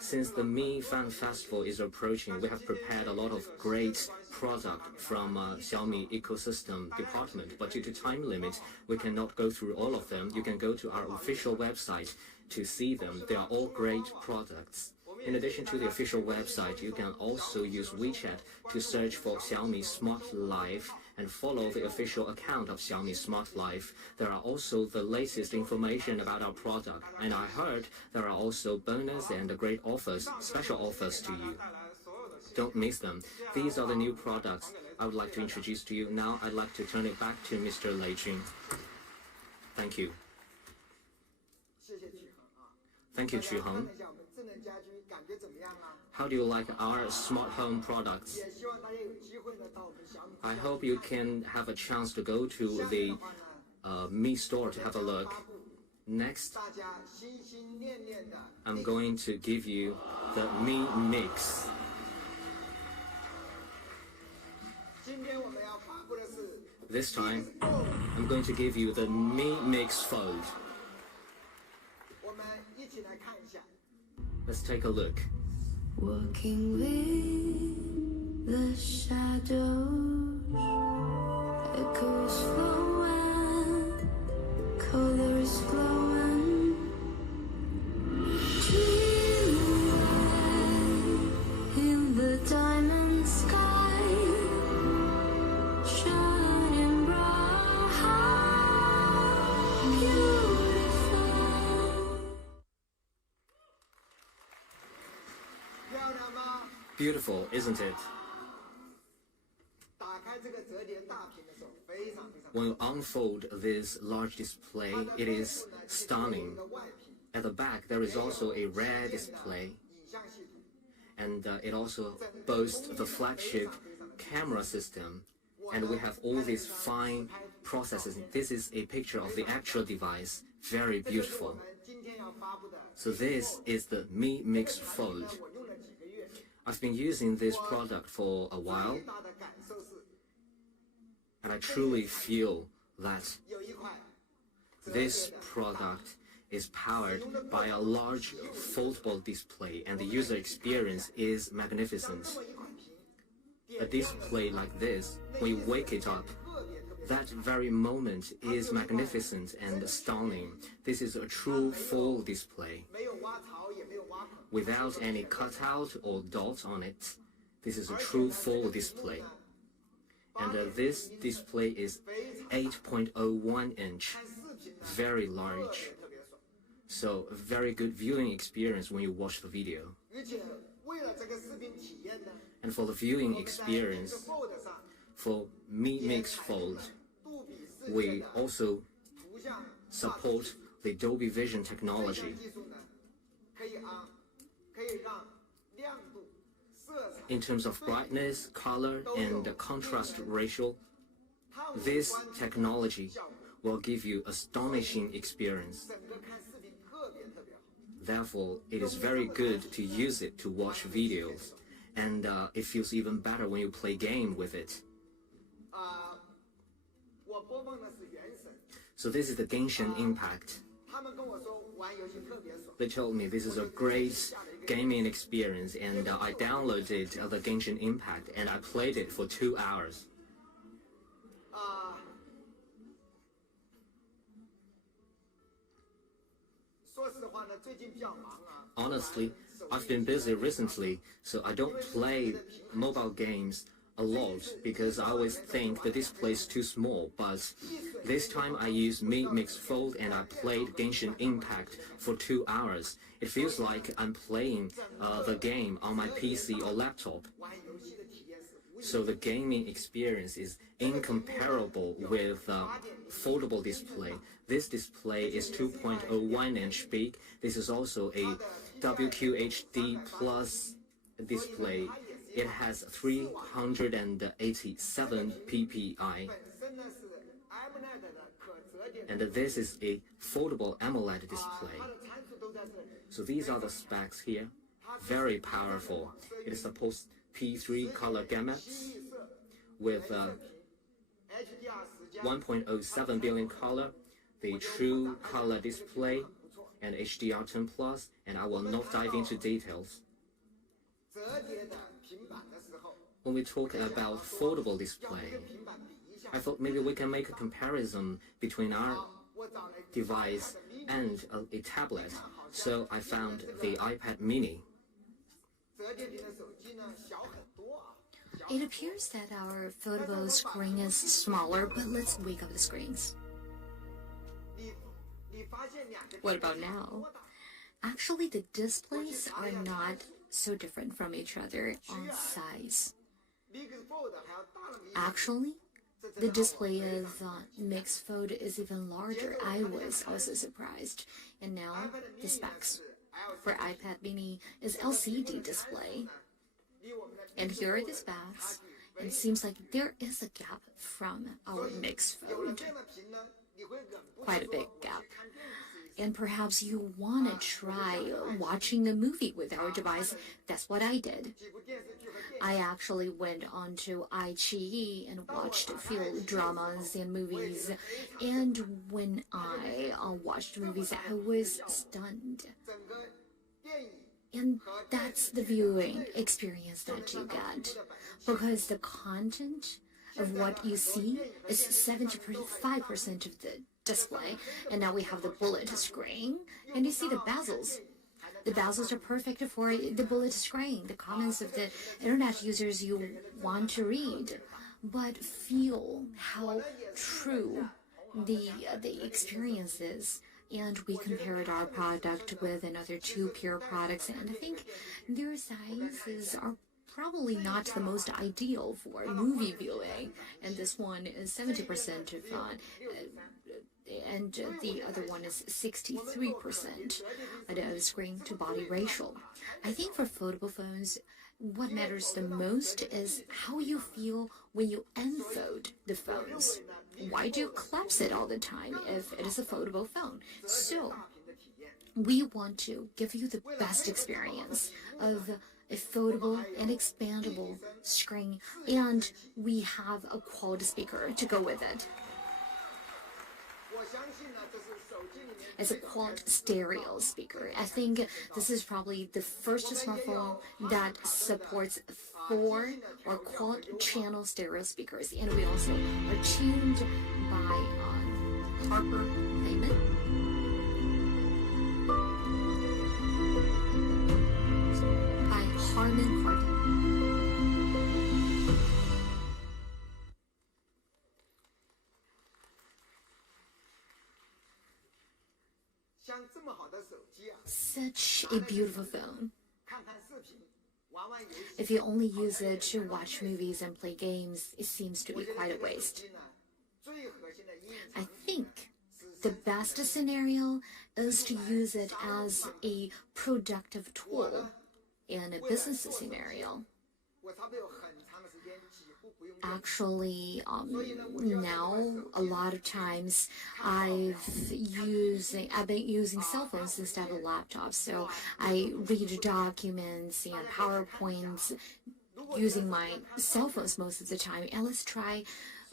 Since the Mi Fan Festival is approaching, we have prepared a lot of great product from Xiaomi ecosystem department, but due to time limit, we cannot go through all of them. You can go to our official website to see them. They are all great products. In addition to the official website, you can also use WeChat to search for Xiaomi Smart Life and follow the official account of Xiaomi Smart Life. There are also the latest information about our product, and I heard there are also bonus and great offers, special offers to you. Don't miss them. These are the new products I would like to introduce to you. Now I'd like to turn it back to Mr. Lei Jun. Thank you. Thank you, Chuhong. How do you like our smart home products? I hope you can have a chance to go to the Mi store to have a look. Next, I'm going to give you the Mi Mix. This time, I'm going to give you the Mi Mix Fold. Let's take a look. Walking with the shadows, echoes flowing, colors glowing, dreaming in the diamond sky, shining bright, beautiful. Beautiful, isn't it? When you unfold this large display, it is stunning. At the back, there is also a rear display, and it also boasts the flagship camera system, and we have all these fine processes. This is a picture of the actual device, very beautiful. So this is the Mi Mix Fold. I've been using this product for a while, and I truly feel that this product is powered by a large foldable display, and the user experience is magnificent. A display like this, when you wake it up, that very moment is magnificent and stunning. This is a true full display, without any cutout or dot on it. This is a true full display. And this display is 8.01 inch, very large. So a very good viewing experience when you watch the video. And for the viewing experience, for Mi Mix Fold, we also support the Dolby Vision technology. In terms of brightness, color, and contrast ratio, this technology will give you astonishing experience. Therefore, it is very good to use it to watch videos, and it feels even better when you play game with it. So this is the Genshin Impact. They told me this is a great gaming experience, and I downloaded the Genshin Impact and I played it for 2 hours. Honestly, I've been busy recently, so I don't play mobile games a lot because I always think the display is too small, but this time I used Mi Mix Fold and I played Genshin Impact for 2 hours. It feels like I'm playing the game on my PC or laptop. So the gaming experience is incomparable with foldable display. This display is 2.01 inch big. This is also a WQHD plus display. It has 387 ppi. And this is a foldable AMOLED display. So these are the specs here. Very powerful. It supports P3 color gamuts with 1.07 billion color, the true color display, and HDR10 Plus, and I will not dive into details. When we talk about foldable display, I thought maybe we can make a comparison between our device and a tablet. So I found the iPad mini. It appears that our foldable screen is smaller, but let's wake up the screens. What about now? Actually, the displays are not so different from each other on size. Actually, the display of Mix Fold is even larger. I was also surprised. And now, the specs. for iPad mini is LCD display. And here are the specs. It seems like there is a gap from our mixed phone. Quite a big gap. And perhaps you want to try watching a movie with our device. That's what I did. I actually went onto iQIYI and watched a few dramas and movies. And when I watched movies, I was stunned. And that's the viewing experience that you get. Because the content of what you see is 75% of the display, and now we have the bullet screen, and you see the bezels. The bezels are perfect for the bullet screen, the comments of the internet users you want to read, but feel how true the experience is. And we compared our product with another two peer products, and I think their sizes are probably not the most ideal for movie viewing, and this one is 70% of and the other one is 63% screen to body ratio. I think for foldable phones, what matters the most is how you feel when you unfold the phones. Why do you collapse it all the time if it is a foldable phone? So we want to give you the best experience of a foldable and expandable screen, and we have a quad speaker to go with it. As a quad stereo speaker. I think this is probably the first smartphone that supports 4 or quad channel stereo speakers, and we also are tuned by Harper Heyman. By Harman Kardon. 像这么好的手机啊 Such a beautiful phone. If you only use it to watch movies and play games, it seems to be quite a waste. I think the best scenario is to use it as a productive tool in a business scenario. Actually, now a lot of times I've been using cell phones instead of laptops. So I read documents and PowerPoints using my cell phones most of the time. And let's try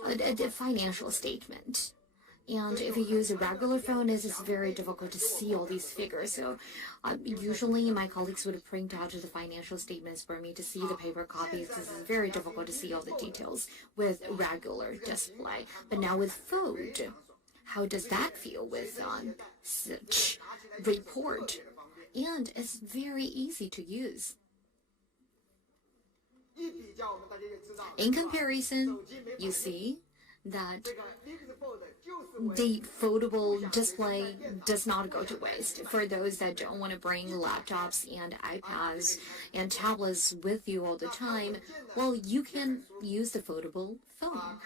a financial statement. And if you use a regular phone, it's very difficult to see all these figures. So usually my colleagues would print out the financial statements for me to see the paper copies. This is very difficult to see all the details with regular display. But now with Fold, how does that feel with such report? And it's very easy to use. In comparison, you see that the foldable display does not go to waste. For those that don't want to bring laptops and iPads and tablets with you all the time, well, you can use the foldable phone.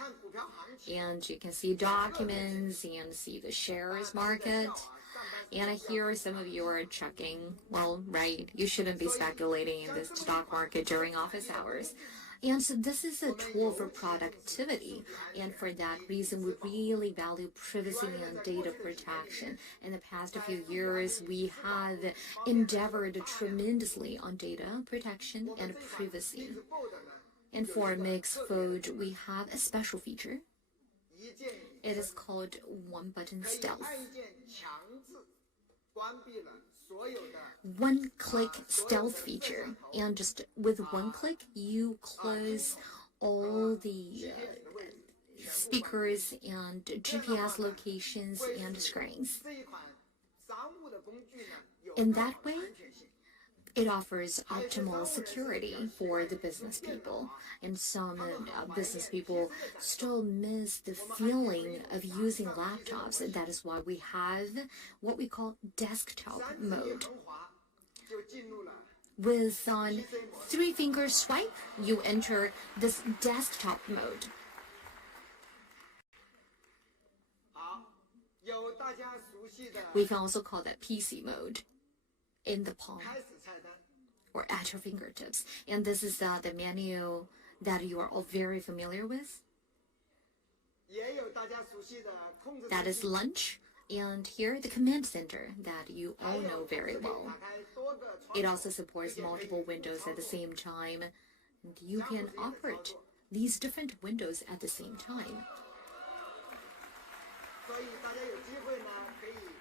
And you can see documents and see the shares market. And I hear some of you are checking, well, right, you shouldn't be speculating in this stock market during office hours. And so this is a tool for productivity, and for that reason, we really value privacy and data protection. In the past few years, we have endeavored tremendously on data protection and privacy. And for Mix Fold, we have a special feature. It is called one-button stealth. One-click stealth feature, and just with one click you close all the speakers and GPS locations and screens. In that way, it offers optimal security for the business people, and some business people still miss the feeling of using laptops, and that is why we have what we call desktop mode. With 3-finger swipe, you enter this desktop mode. We can also call that PC mode. in the palm or at your fingertips. And this is the menu that you are all very familiar with. That is lunch. And here, the command center that you all know very well. It also supports multiple windows at the same time. And you can operate these different windows at the same time.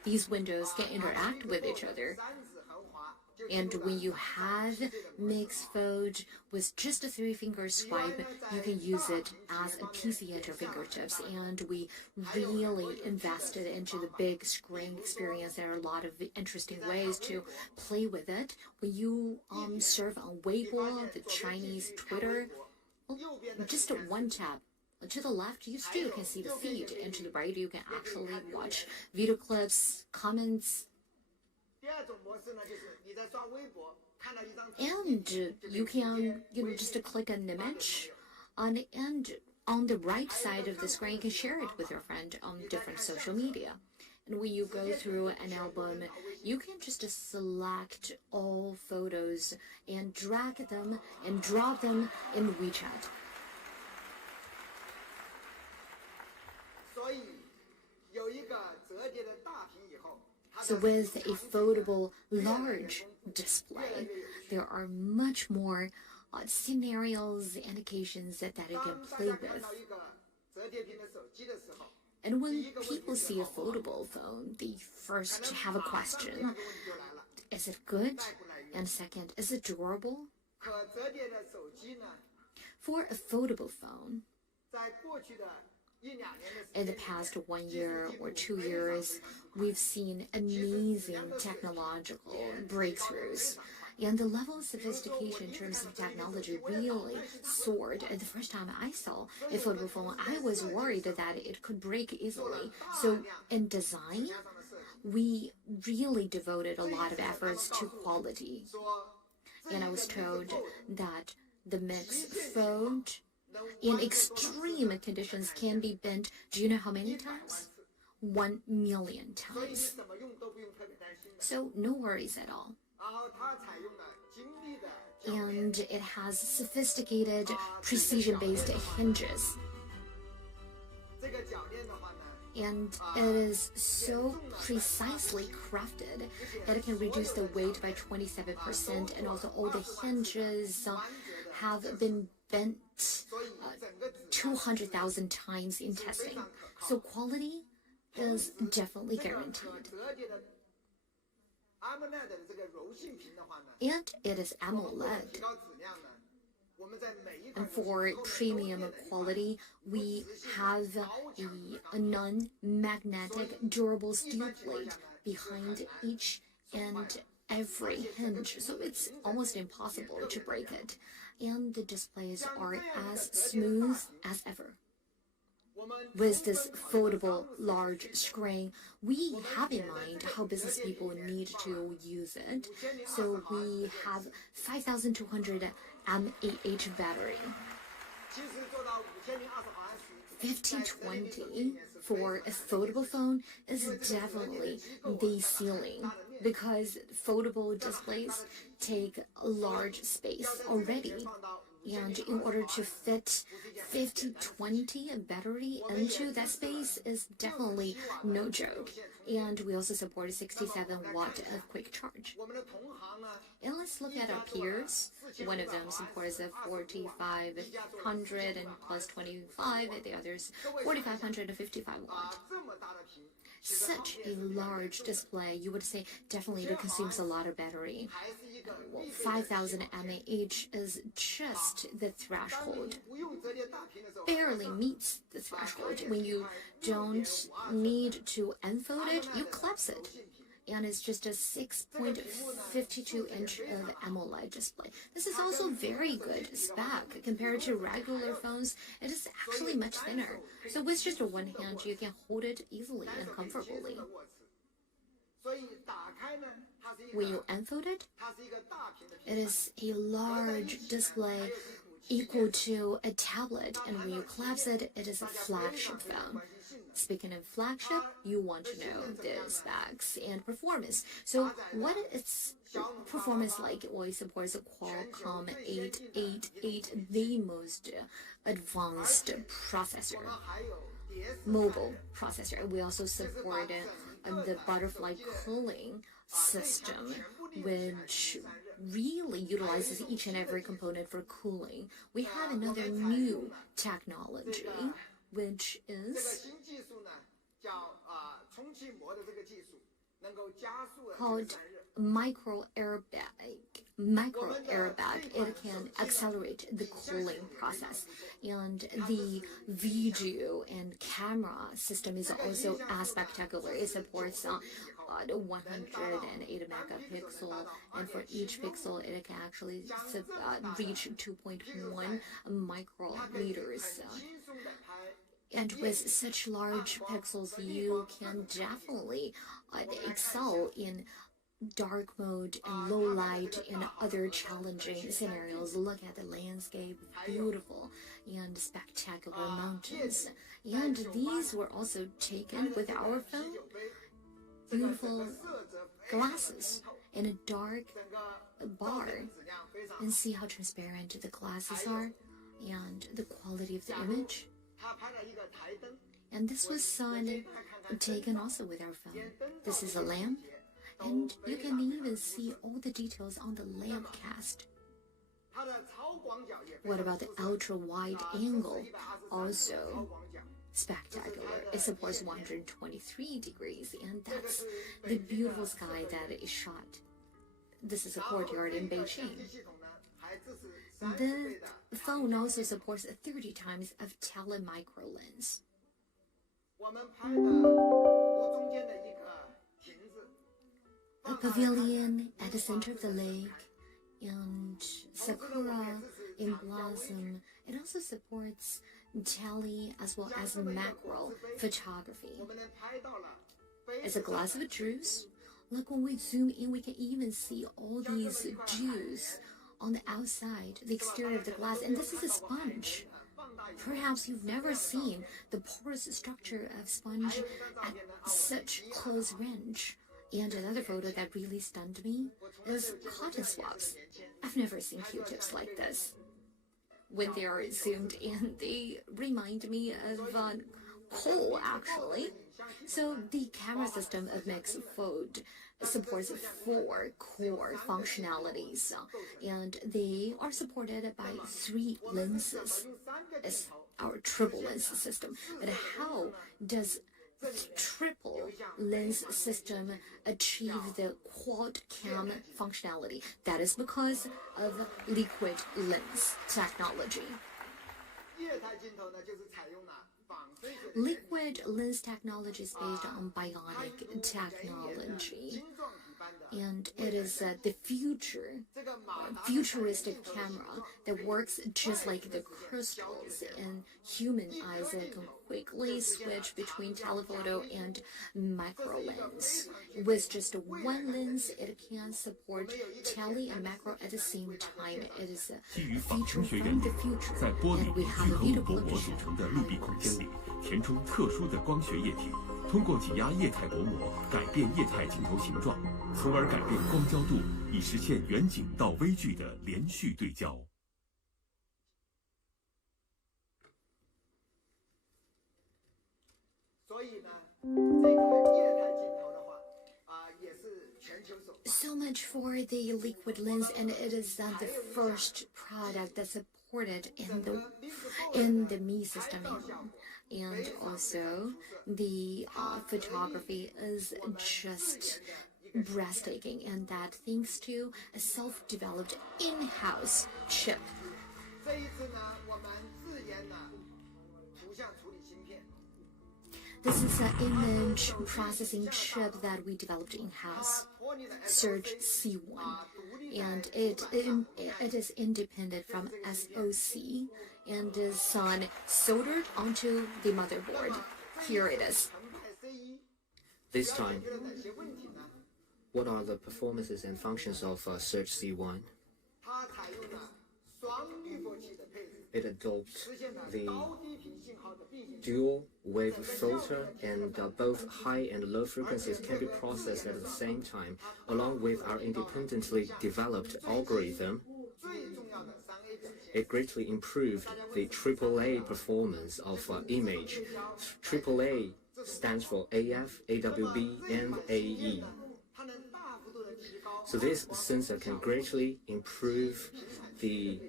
These windows can interact with each other. And when you have mixed fold with just a 3-finger swipe, you can use it as a PC at your fingertips. And we really invested into the big screen experience. There are a lot of interesting ways to play with it. When you surf on Weibo, the Chinese Twitter, just one tap. To the left, you still can see the feed, and to the right, you can actually watch video clips, comments. And you can, just click an image and on the right side of the screen, you can share it with your friend on different social media. And when you go through an album, you can just select all photos and drag them and drop them in WeChat. So with a foldable large display, there are much more scenarios and occasions that you can play with. And when people see a foldable phone, they first have a question. Is it good? And second, is it durable? For a foldable phone, in the past 1 year or 2 years, we've seen amazing technological breakthroughs. And the level of sophistication in terms of technology really soared. And the first time I saw a foldable phone, I was worried that it could break easily. So in design, we really devoted a lot of efforts to quality. And I was told that the mixed fold in extreme conditions can be bent, do you know how many times? 1 million times. So no worries at all. And it has sophisticated precision-based hinges. And it is so precisely crafted that it can reduce the weight by 27%, and also all the hinges have been bent 200,000 times in testing. So quality is definitely guaranteed. And it is AMOLED. And for premium quality, we have a non-magnetic durable steel plate behind each and every hinge, so it's almost impossible to break it. And the displays are as smooth as ever. With this foldable large screen, we have in mind how business people need to use it. So we have 5,200 mAh battery. 1520 for a foldable phone is definitely the ceiling, because foldable displays take a large space already. And in order to fit 5020 battery into that space is definitely no joke. And we also support 67 watt of quick charge. And let's look at our peers. One of them supports a 4500 and plus 25, and the others 4500 and 55 watt. Such a large display, you would say definitely it consumes a lot of battery. 5,000 mAh is just the threshold. Barely meets the threshold. When you don't need to unfold it, you collapse it. And it's just a 6.52 inch of AMOLED display. This is also very good spec compared to regular phones. It is actually much thinner. So with just one hand, you can hold it easily and comfortably. When you unfold it, it is a large display equal to a tablet, and when you collapse it, it is a flagship phone. Speaking of flagship, you want to know the specs and performance. So what is performance like? Well, it supports a Qualcomm 888, the most advanced processor, mobile processor. We also support the butterfly cooling system, which really utilizes each and every component for cooling. We have another new technology, which is called micro airbag. It can accelerate the cooling process, and the video and camera system is also as spectacular. It supports 108 megapixel, and for each pixel it can actually reach 2.1 micrometers. And with such large pixels, you can definitely excel in dark mode and low light and other challenging scenarios. Look at the landscape, beautiful and spectacular mountains. And these were also taken with our phone. Beautiful glasses in a dark bar, and see how transparent the glasses are and the quality of the image. And this was taken also with our phone. This is a lamp, and you can even see all the details on the lamp cast. What about the ultra-wide angle? Also spectacular. It supports 123 degrees, and that's the beautiful sky that is shot. This is a courtyard in Beijing. The phone also supports 30 times of telemicro lens. A pavilion at the center of the lake and sakura in blossom. It also supports tele as well as macro photography. It's a glass of juice. Look, when we zoom in, we can even see all these juice on the outside, the exterior of the glass, and this is a sponge. Perhaps you've never seen the porous structure of sponge at such close range. And another photo that really stunned me is cotton swabs. I've never seen Q-tips like this. When they are zoomed in, they remind me of coal, actually. So the camera system of Mixfold supports 4 core functionalities, and they are supported by 3 lenses. It's our triple lens system. But how does triple lens system achieve the quad cam functionality? That is because of liquid lens technology. Liquid lens technology is based on bionic technology, and it is the futuristic camera that works just like the crystals, and human eyes can quickly switch between telephoto and micro lens. With just one lens, it can support tele and macro at the same time. It is a feature from the future, and we have a beautiful image. 填充特殊的光学液体，通过挤压液态薄膜改变液态镜头形状，从而改变光焦度，以实现远景到微距的连续对焦。所以呢，这个液态镜头的话，也是全球首。So much for the liquid lens, and it is the first product that's supported in the Mi system. And also, the photography is just breathtaking, and that thanks to a self-developed in-house chip. This is an image processing chip that we developed in-house, Surge C1, and it is independent from SoC and is soldered onto the motherboard. Here it is. This time, what are the performances and functions of Surge C1? it adopts the dual wave filter, and both high and low frequencies can be processed at the same time, along with our independently developed algorithm. It greatly improved the AAA performance of image. AAA stands for AF, AWB, and AE. So this sensor can greatly improve the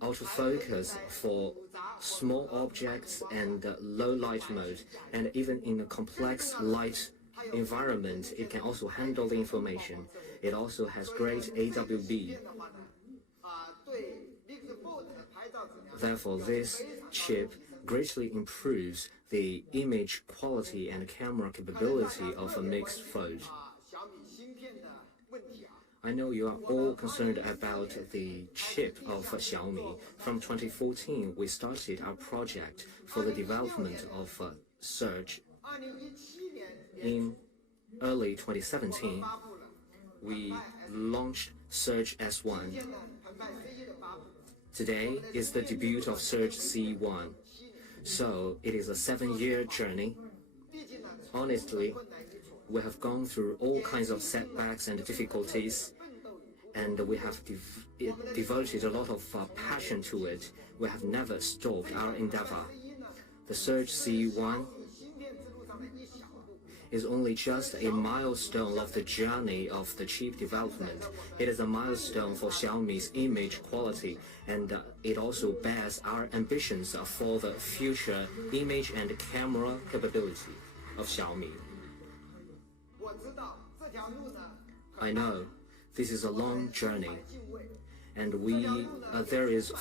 autofocus for small objects and low light mode, and even in a complex light environment, it can also handle the information. It also has great AWB. Therefore, this chip greatly improves the image quality and camera capability of a mixed fold. I know you are all concerned about the chip of Xiaomi. From 2014, we started our project for the development of Surge. In early 2017, we launched Surge S1. Today is the debut of Surge C1. So it is a 7-year journey. Honestly, we have gone through all kinds of setbacks and difficulties, and we have devoted a lot of passion to it. We have never stopped our endeavor. The Surge C1 is only just a milestone of the journey of the chip development. It is a milestone for Xiaomi's image quality, and it also bears our ambitions for the future image and camera capability of Xiaomi. I know this is a long journey, and there is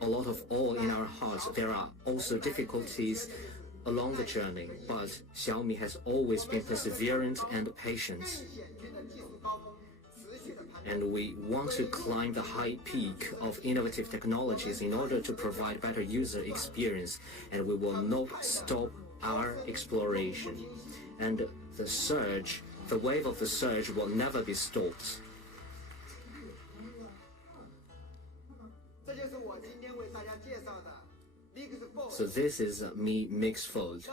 a lot of awe in our hearts. There are also difficulties along the journey, but Xiaomi has always been perseverant and patient. And we want to climb the high peak of innovative technologies in order to provide better user experience, and we will not stop our exploration. And the wave of the surge will never be stopped. So this is Mi Mix Fold.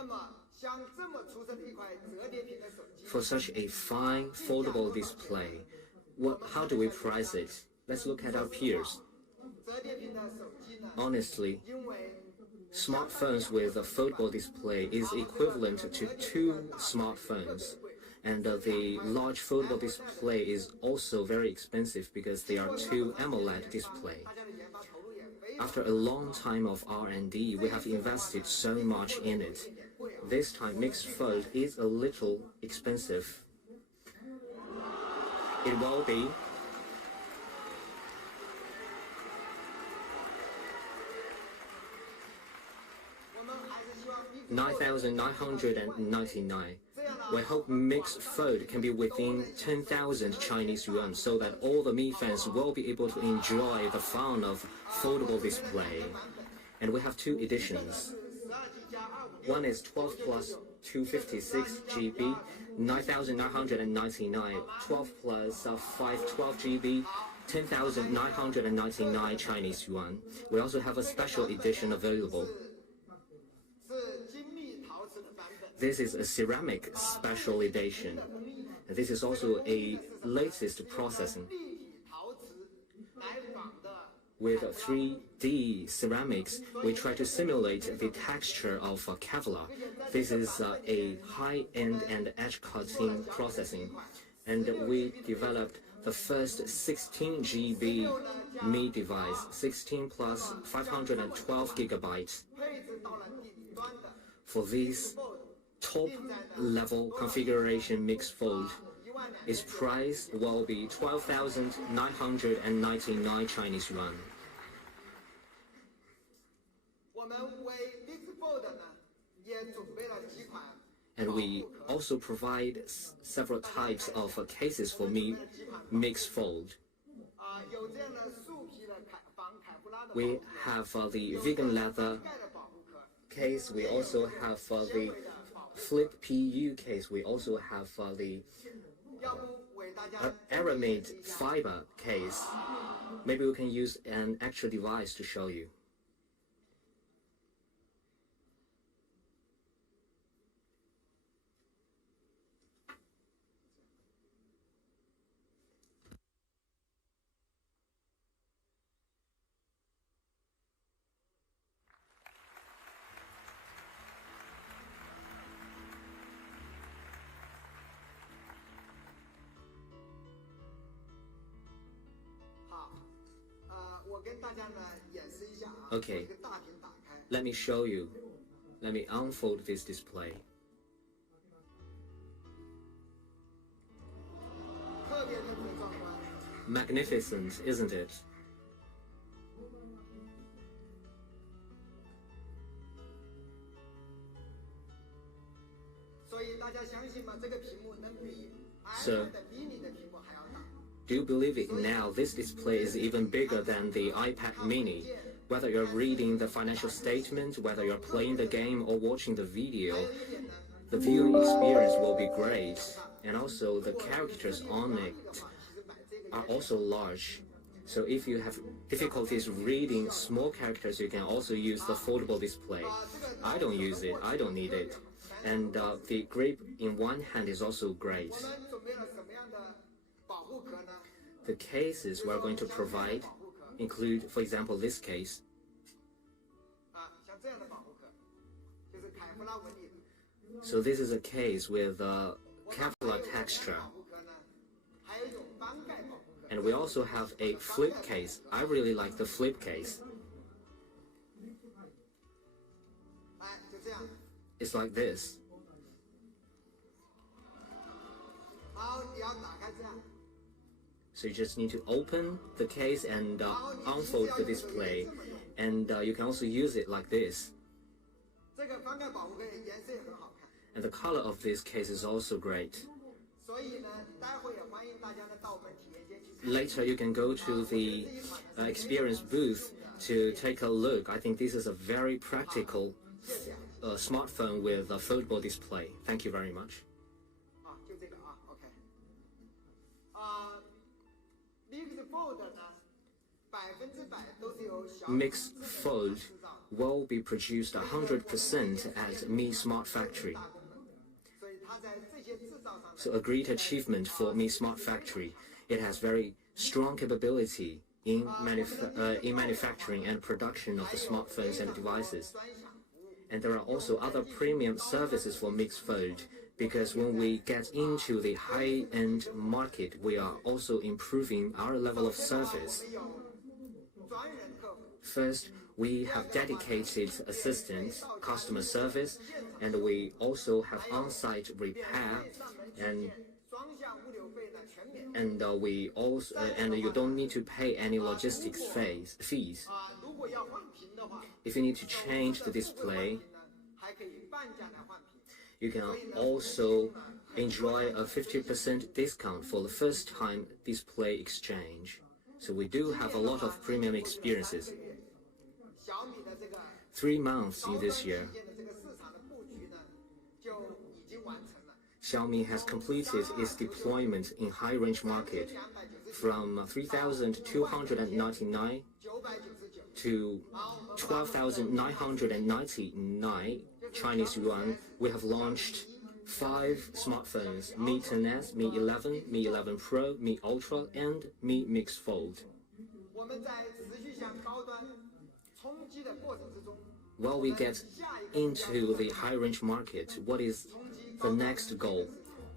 For such a fine foldable display, how do we price it? Let's look at our peers. Honestly, smartphones with a foldable display is equivalent to 2 smartphones. And the large foldable display is also very expensive because they are 2 AMOLED display. After a long time of R&D, we have invested so much in it. This time, mixed fold is a little expensive. It will be. $9,999. We hope mixed fold can be within 10,000 Chinese yuan, so that all the Mi fans will be able to enjoy the fun of foldable display. And we have 2 editions. One is 12 plus 256 GB, 9,999. 12 plus 512 GB, 10,999 Chinese yuan. We also have a special edition available. This is a ceramic special edition. This is also a latest processing. With 3D ceramics, we try to simulate the texture of Kevlar. This is a high-end and edge-cutting processing. And we developed the first 16 GB Mi device, 16 plus 512 gigabytes. For this top-level configuration mixed fold, its price will be 12,999 Chinese yuan. And we also provide several types of cases for Mi mixed fold. We have the vegan leather case. We also have the flip PU case. We also have the aramid fiber case. Maybe we can use an actual device to show you. Okay, let me show you. Let me unfold this display. Magnificent, isn't it? So, do you believe it now? This display is even bigger than the iPad mini. Whether you're reading the financial statement, whether you're playing the game or watching the video, the viewing experience will be great. And also the characters on it are also large. So if you have difficulties reading small characters, you can also use the foldable display. I don't use it, I don't need it. And the grip in one hand is also great. The cases we're going to provide include, for example, this case. So this is a case with Kevlar texture. And we also have a flip case. I really like the flip case. It's like this. So you just need to open the case and unfold the display. And you can also use it like this. And the color of this case is also great. Later you can go to the experience booth to take a look. I think this is a very practical smartphone with a foldable display. Thank you very much. Mix Fold will be produced 100% at Mi Smart Factory. So a great achievement for Mi Smart Factory. It has very strong capability in manufacturing and production of the smartphones and devices. And there are also other premium services for Mix Fold, because when we get into the high-end market, we are also improving our level of service. First, we have dedicated assistance, customer service, and we also have on-site repair, and you don't need to pay any logistics fees. If you need to change the display, you can also enjoy a 50% discount for the first-time display exchange. So we do have a lot of premium experiences. 3 months in this year, Xiaomi has completed its deployment in high-range market from 3,299 to 12,999 Chinese yuan. We have launched 5 smartphones: Mi 10s, Mi 11, Mi 11 Pro, Mi Ultra, and Mi Mix Fold. While we get into the high-range market, what is the next goal?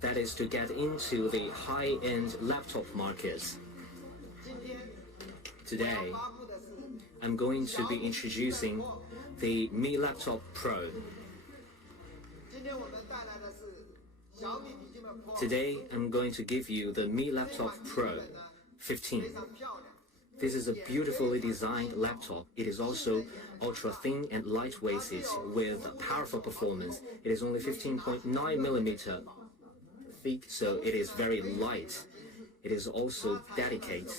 That is to get into the high-end laptop market. Today, I'm going to be introducing the Mi Laptop Pro. Today, I'm going to give you the Mi Laptop Pro 15. This is a beautifully designed laptop. It is also ultra thin and lightweighted with powerful performance. It is only 15.9mm thick, so it is very light. It is also dedicated.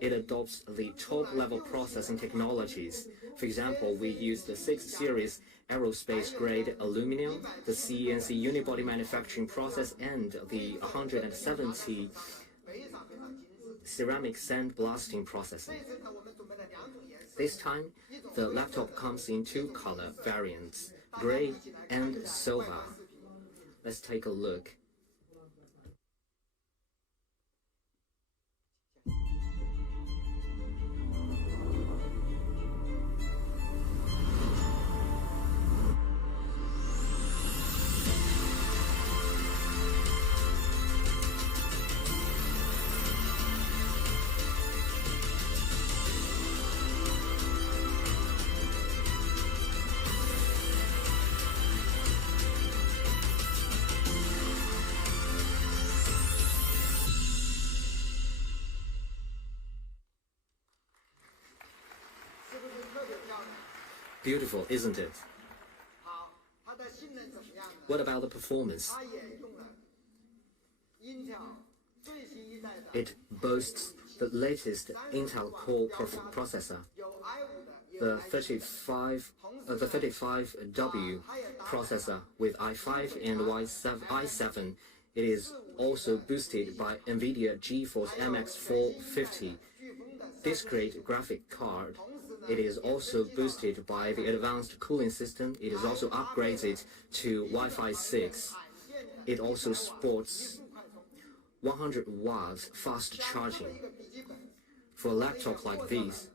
It adopts the top-level processing technologies. For example, we use the 6 series aerospace-grade aluminum, the CNC unibody manufacturing process, and the 170 ceramic sandblasting processing. This time, the laptop comes in 2 color variants, gray and silver. Let's take a look. Beautiful, isn't it? What about the performance? It boasts the latest Intel Core processor, the 35W processor with i5 and i7. It is also boosted by NVIDIA GeForce MX 450 discrete graphic card. It is also boosted by the advanced cooling system. It is also upgraded to Wi-Fi 6. It also sports 100 watts fast charging. For a laptop like this,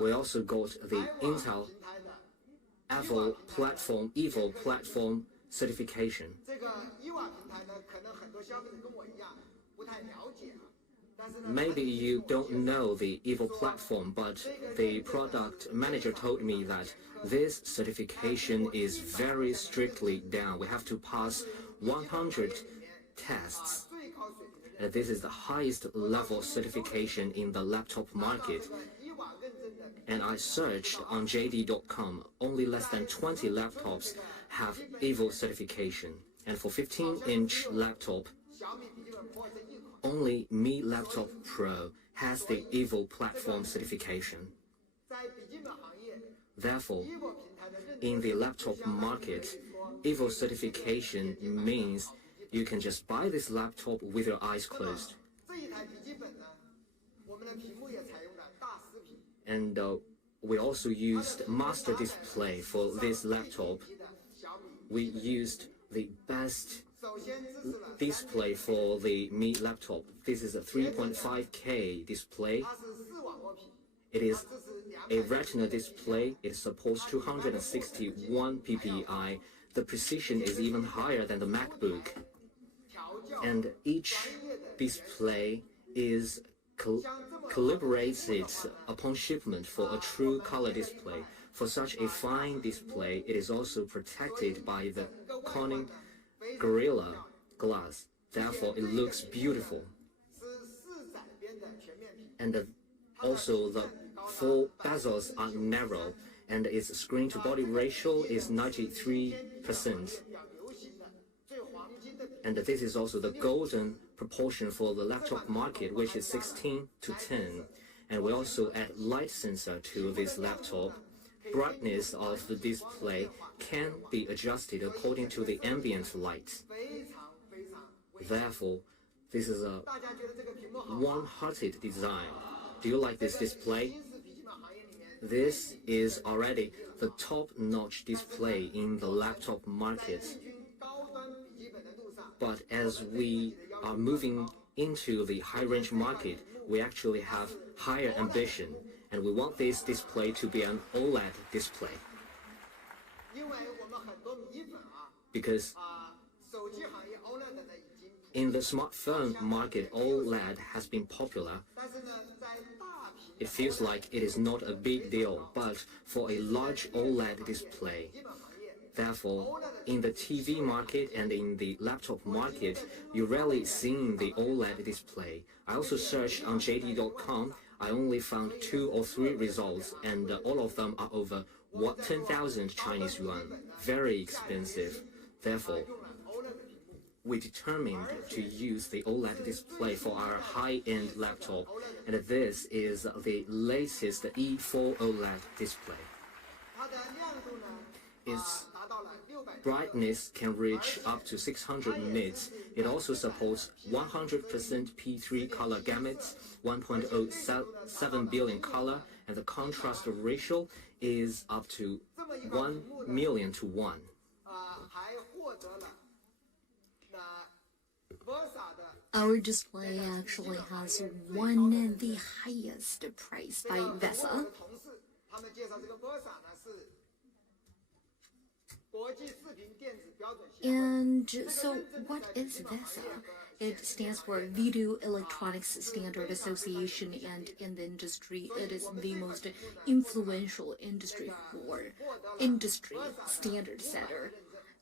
we also got the Intel EVO platform certification. Maybe you don't know the EVO platform, but the product manager told me that this certification is very strictly done. We have to pass 100 tests. This is the highest level certification in the laptop market. And I searched on JD.com, only less than 20 laptops have EVO certification. And for 15-inch laptop, only Mi Laptop Pro has the EVO platform certification. Therefore, in the laptop market, EVO certification means you can just buy this laptop with your eyes closed. And we also used master display for this laptop. We used the best display for the Mi laptop. This is a 3.5K display. It is a retina display. It supports 261 ppi. The precision is even higher than the MacBook. And each display is calibrated upon shipment for a true color display. For such a fine display, it is also protected by the Corning Gorilla Glass. Therefore, it looks beautiful. And also the four bezels are narrow, and its screen-to-body ratio is 93%. And this is also the golden proportion for the laptop market, which is 16:10. And we also add light sensor to this laptop. Brightness of the display can be adjusted according to the ambient light. Therefore, this is a one-hearted design. Do you like this display? This is already the top-notch display in the laptop market. But as we are moving into the high-range market, we actually have higher ambition, and we want this display to be an OLED display. Because in the smartphone market, OLED has been popular. It feels like it is not a big deal, but for a large OLED display, therefore, in the TV market and in the laptop market, you rarely see the OLED display. I also searched on JD.com. I only found 2 or 3 results, and all of them are over 10,000 Chinese yuan. Very expensive. Therefore, we determined to use the OLED display for our high-end laptop, and this is the latest E409 display. Its brightness can reach up to 600 nits. It also supports 100% P3 color gamuts, 1.07 billion color, and the contrast ratio is up to 1 million to 1. Our display actually has won the highest prize by VESA. And so what is VESA? It stands for Video Electronics Standard Association, and in the industry, it is the most influential industry standard setter.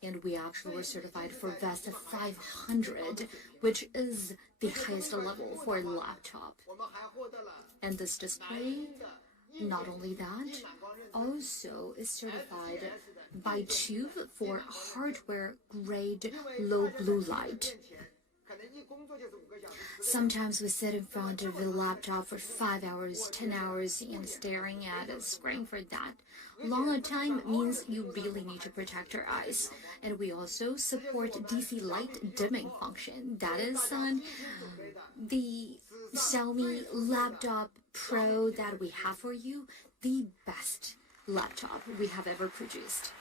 And we actually were certified for VESA 500, which is the highest level for a laptop. And this display Not only that, also is certified by Tube for hardware-grade low blue light. Sometimes we sit in front of the laptop for 5 hours, 10 hours, and staring at a screen for that long a time means you really need to protect your eyes. And we also support DC light dimming function. That is on the Xiaomi Laptop Pro that we have for you, the best laptop we have ever produced.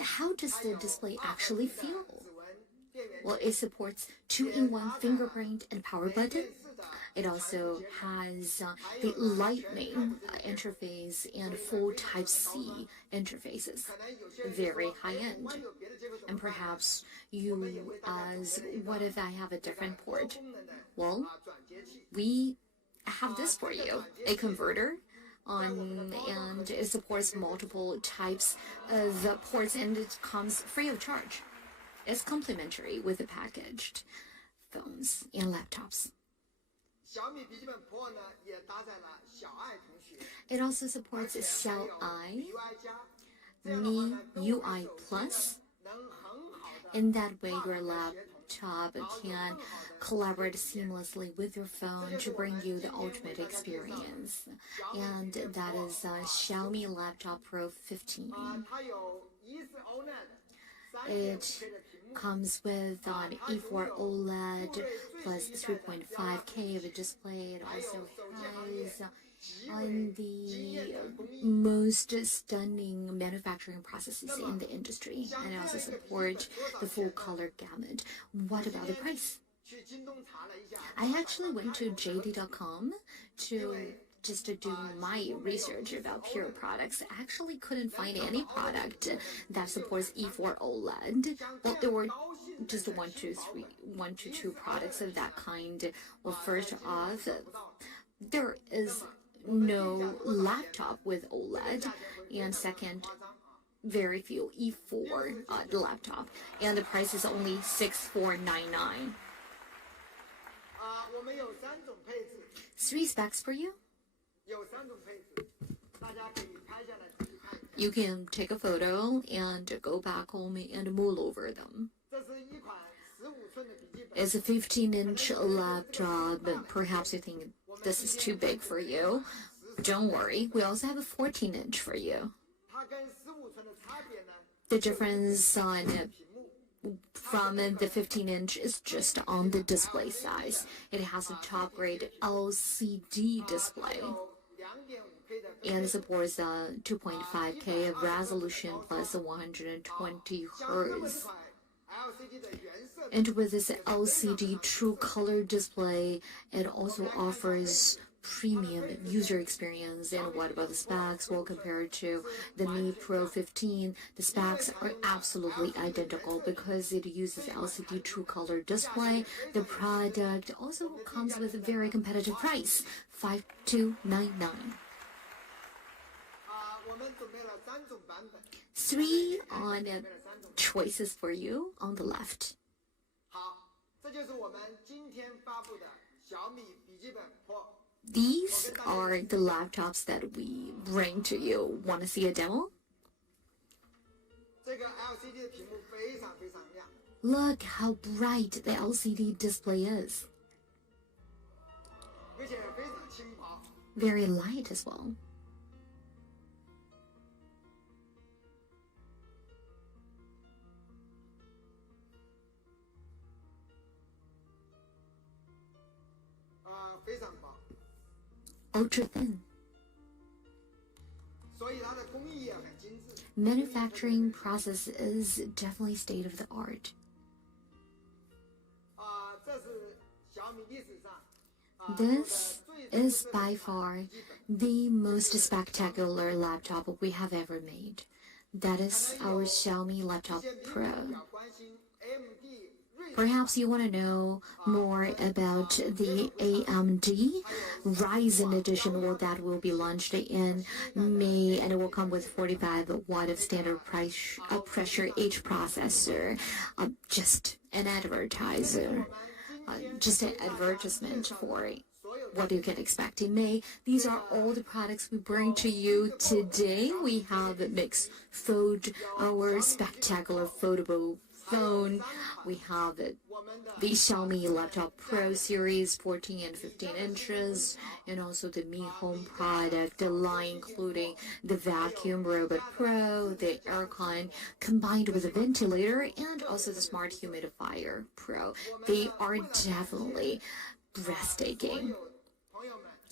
How does the display actually feel? Well, it supports 2-in-1 fingerprint and power button. It also has the Lightning interface and full Type-C interfaces. Very high-end. And perhaps you ask, what if I have a different port? Well, we have this for you, a converter. And it supports multiple types of ports, and it comes free of charge. It's complimentary with the packaged phones and laptops. It also supports Xiaomi MIUI Plus. In that way, your laptop can collaborate seamlessly with your phone to bring you the ultimate experience. And that is Xiaomi Laptop Pro 15. It comes with an E4 OLED plus 3.5K of a display. It also has on the most stunning manufacturing processes in the industry, and also support the full color gamut. What about the price? I actually went to JD.com to just to do my research about Pure products. I actually couldn't find any product that supports E4 OLED. Well, there were just one to two products of that kind. Well, first off, there is no laptop with OLED, and second, very few E4 laptop, and the price is only $6,499. 3 specs for you. You can take a photo and go back home and mull over them. It's a 15-inch laptop. Perhaps you think this is too big for you. Don't worry, we also have a 14-inch for you. The difference from the 15-inch is just on the display size. It has a top-grade LCD display, and it supports 2.5K of resolution plus 120 Hz. And with this LCD true color display, it also offers premium user experience. And what about the specs? Well, compared to the Mi Pro 15, the specs are absolutely identical because it uses LCD true color display. The product also comes with a very competitive price, $5,299. 3 on choices for you on the left. These are the laptops that we bring to you. Want to see a demo? Look how bright the LCD display is. Very light as well. Ultra thin. Manufacturing process is definitely state of the art. This is by far the most spectacular laptop we have ever made. That is our Xiaomi Laptop Pro. Perhaps you want to know more about the AMD Ryzen edition, or that will be launched in May, and it will come with 45 watt of standard pressure H processor. Just an advertiser. just an advertisement for what you can expect in May. These are all the products we bring to you today. We have Mix Fold, our spectacular foldable phone. We have the Xiaomi Laptop Pro series, 14 and 15 inches, and also the Mi Home product line, including the Vacuum Robot Pro, the Aircon, combined with a Ventilator, and also the Smart Humidifier Pro. They are definitely breathtaking.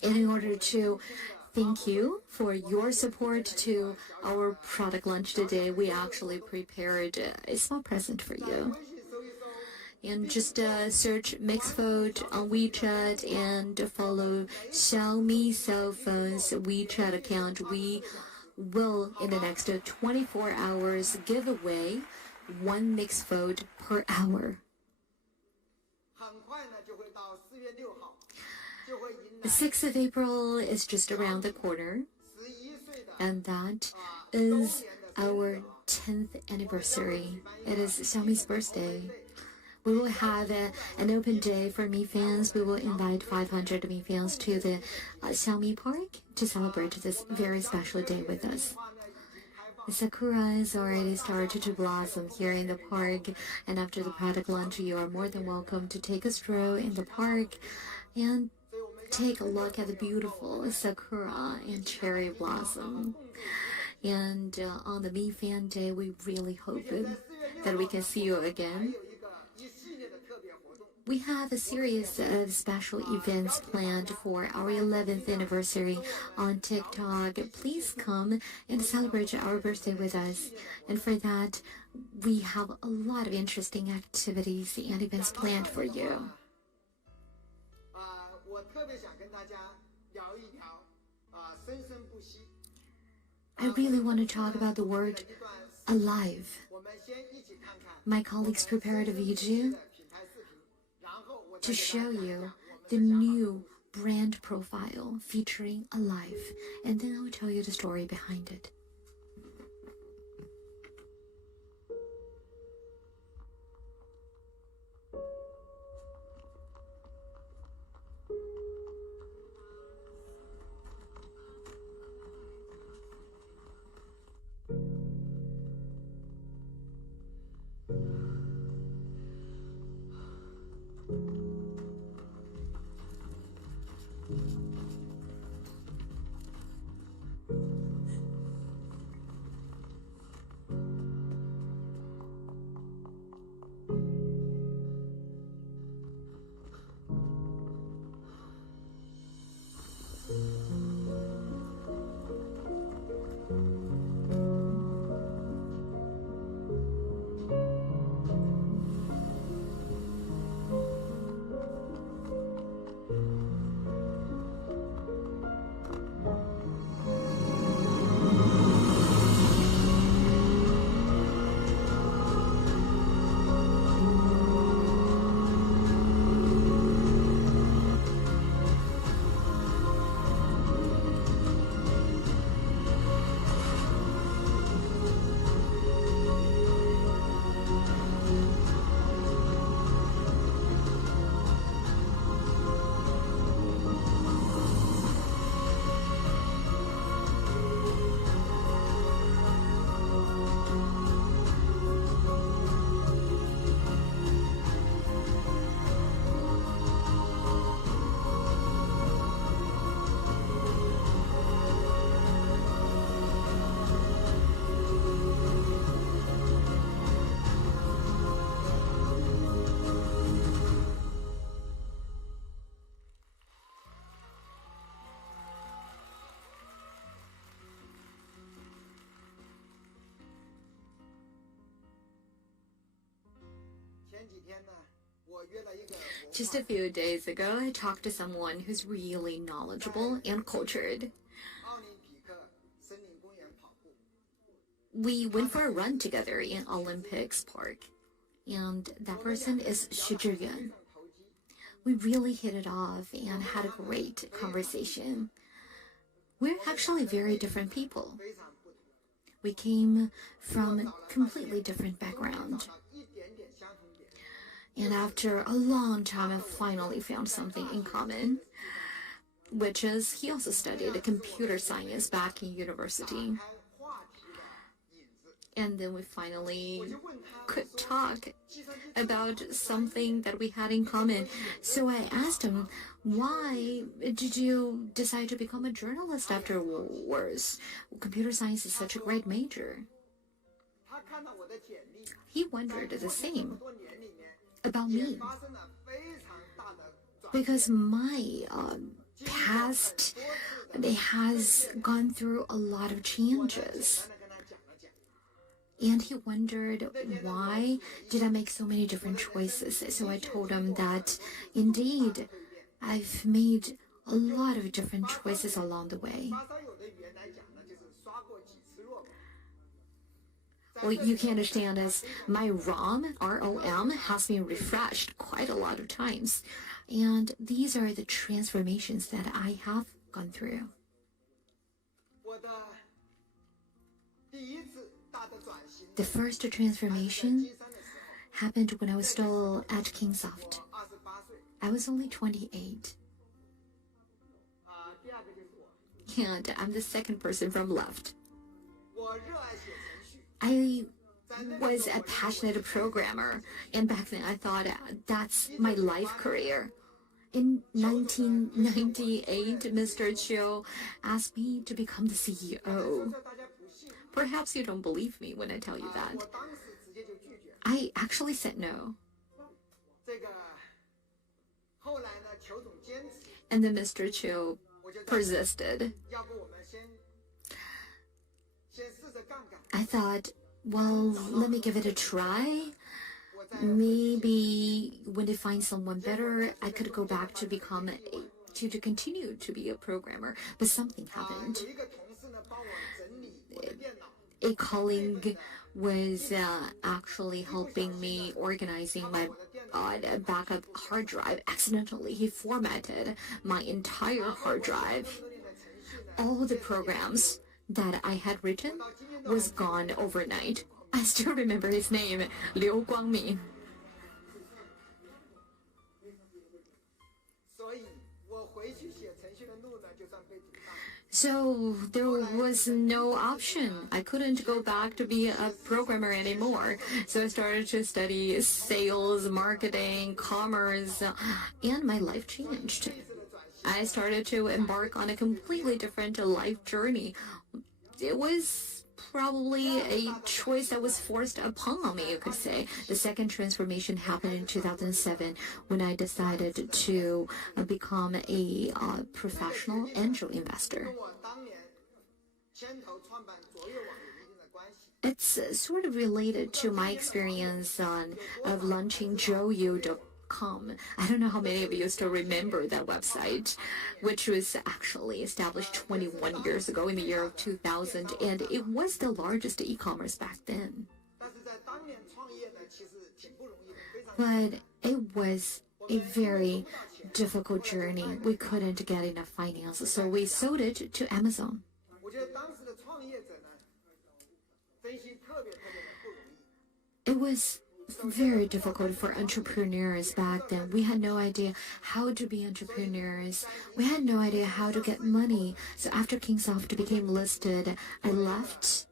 And in order to thank you for your support to our product launch today, we actually prepared a small present for you. And just search Mixfold on WeChat and follow Xiaomi Cell Phone's WeChat account. We will, in the next 24 hours, give away 1 Mixfold per hour. The 6th of April is just around the corner, and that is our 10th anniversary. It is Xiaomi's birthday. We will have an open day for Mi fans. We will invite 500 Mi fans to the Xiaomi Park to celebrate this very special day with us. The sakura has already started to blossom here in the park, and after the product launch, you are more than welcome to take a stroll in the park and take a look at the beautiful sakura and cherry blossom. And on the Mi Fan Day, we really hope that we can see you again. We have a series of special events planned for our 11th anniversary on TikTok. Please come and celebrate our birthday with us. And for that, we have a lot of interesting activities and events planned for you. I really want to talk about the word alive. My colleagues prepared a video to show you the new brand profile featuring alive, and then I will tell you the story behind it. Just a few days ago, I talked to someone who's really knowledgeable and cultured. We went for a run together in Olympics Park, and that person is Shizhiyuan. We really hit it off and had a great conversation. We're actually very different people. We came from completely different backgrounds. And after a long time, I finally found something in common, which is he also studied computer science back in university. And then we finally could talk about something that we had in common. So I asked him, why did you decide to become a journalist afterwards? Computer science is such a great major. He wondered the same about me. Because my past, it has gone through a lot of changes. And he wondered, why did I make so many different choices? So I told him that, indeed, I've made a lot of different choices along the way. Well, you can understand as my ROM, R-O-M, has been refreshed quite a lot of times. And these are the transformations that I have gone through. The first transformation happened when I was still at Kingsoft. I was only 28. And I'm the second person from left. I was a passionate programmer, and back then I thought that's my life career. In 1998, Mr. Chiu asked me to become the CEO. Perhaps you don't believe me when I tell you that. I actually said no. And then Mr. Chiu persisted. I thought, well, let me give it a try. Maybe when I find someone better, I could go back to become to continue to be a programmer. But something happened. A colleague was actually helping me organizing my backup hard drive. Accidentally, he formatted my entire hard drive. All the programs that I had written was gone overnight. I still remember his name, Liu Guangmin. So there was no option. I couldn't go back to be a programmer anymore. So I started to study sales, marketing, commerce, and my life changed. I started to embark on a completely different life journey. It was probably a choice that was forced upon me, you could say. The second transformation happened in 2007 when I decided to become a professional angel investor. It's sort of related to my experience of launching Joyo.com. I don't know how many of you still remember that website, which was actually established 21 years ago in the year of 2000, and it was the largest e-commerce back then. But it was a very difficult journey. We couldn't get enough finance, so we sold it to Amazon. It was very difficult for entrepreneurs back then. We had no idea how to be entrepreneurs. We had no idea how to get money. So after Kingsoft became listed, I left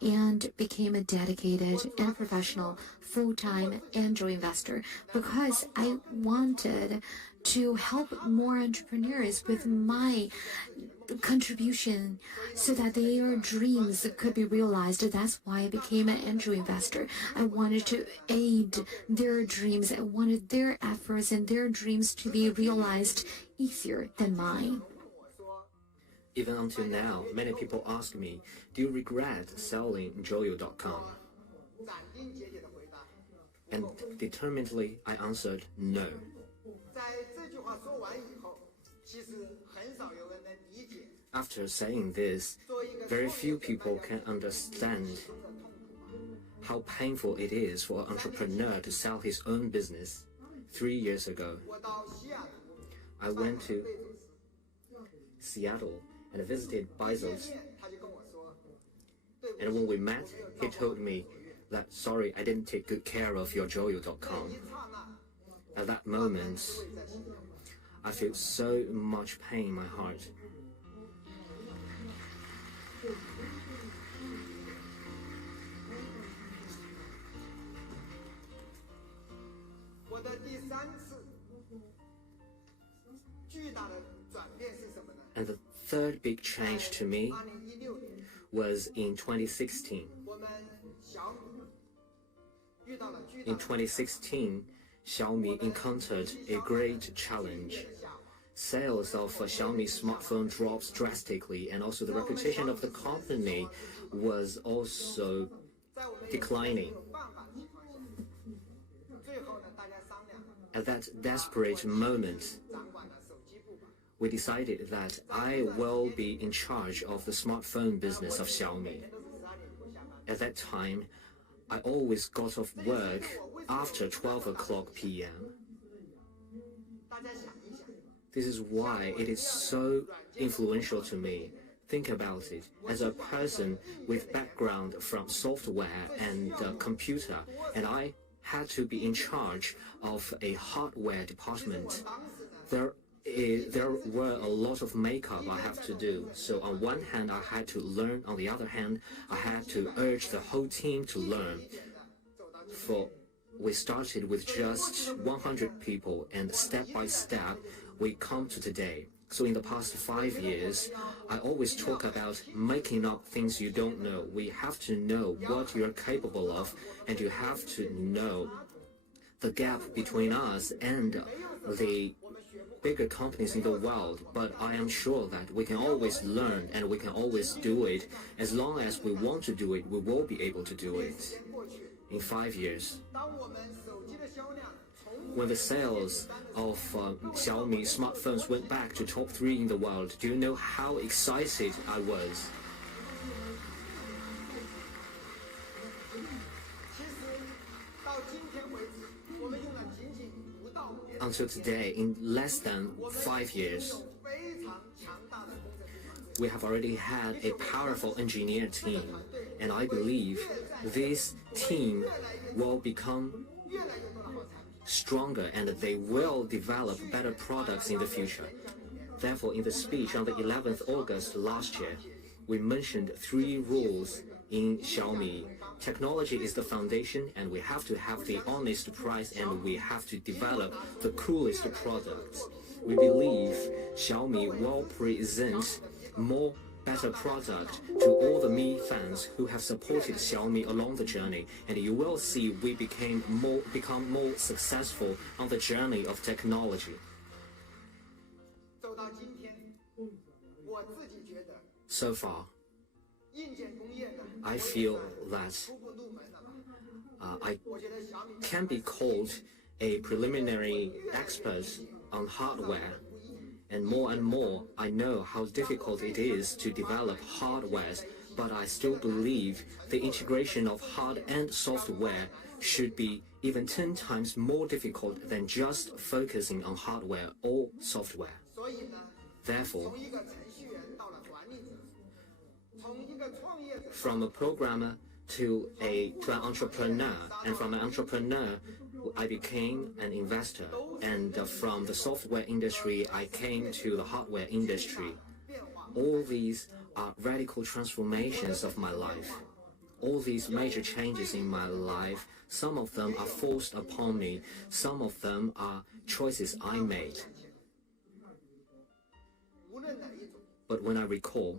and became a dedicated and professional full-time angel investor because I wanted to help more entrepreneurs with my contribution so that their dreams could be realized. That's why I became an angel investor. I wanted to aid their dreams. I wanted their efforts and their dreams to be realized easier than mine. Even until now, many people ask me, do you regret selling Joyo.com? And determinedly, I answered no. After saying this, very few people can understand how painful it is for an entrepreneur to sell his own business. 3 years ago, I went to Seattle and visited Bezos. And when we met, he told me, that, sorry, I didn't take good care of your Joyo.com. At that moment, I feel so much pain in my heart. And the third big change to me was in 2016. In 2016, Xiaomi encountered a great challenge. Sales of Xiaomi smartphone dropped drastically, and also the reputation of the company was also declining. At that desperate moment, we decided that I will be in charge of the smartphone business of Xiaomi. At that time, I always got off work after 12 o'clock p.m. This is why it is so influential to me. Think about it. As a person with background from software and computer, and I had to be in charge of a hardware department, there were a lot of makeup I have to do. So on one hand, I had to learn. On the other hand, I had to urge the whole team to learn. We started with just 100 people, and step by step, we come to today. So in the past 5 years, I always talk about making up things you don't know. We have to know what you're capable of, and you have to know the gap between us and the bigger companies in the world. But I am sure that we can always learn and we can always do it. As long as we want to do it, we will be able to do it. In 5 years, when the sales of Xiaomi smartphones went back to top 3 in the world, do you know how excited I was? Until today, in less than 5 years, we have already had a powerful engineer team, and I believe this team will become stronger and they will develop better products in the future. Therefore, in the speech on the 11th August last year, we mentioned 3 rules in Xiaomi. Technology is the foundation, and we have to have the honest price, and we have to develop the coolest products. We believe Xiaomi will present more better product to all the Mi fans who have supported Xiaomi along the journey, and you will see we become more successful on the journey of technology. So far, I feel that I can be called a preliminary expert on hardware, and more I know how difficult it is to develop hardware, but I still believe the integration of hard and software should be even 10 times more difficult than just focusing on hardware or software. Therefore, from a programmer to an entrepreneur, and from an entrepreneur I became an investor, and from the software industry I came to the hardware industry. All these are radical transformations of my life. All these major changes in my life, some of them are forced upon me, some of them are choices I made. But when I recall,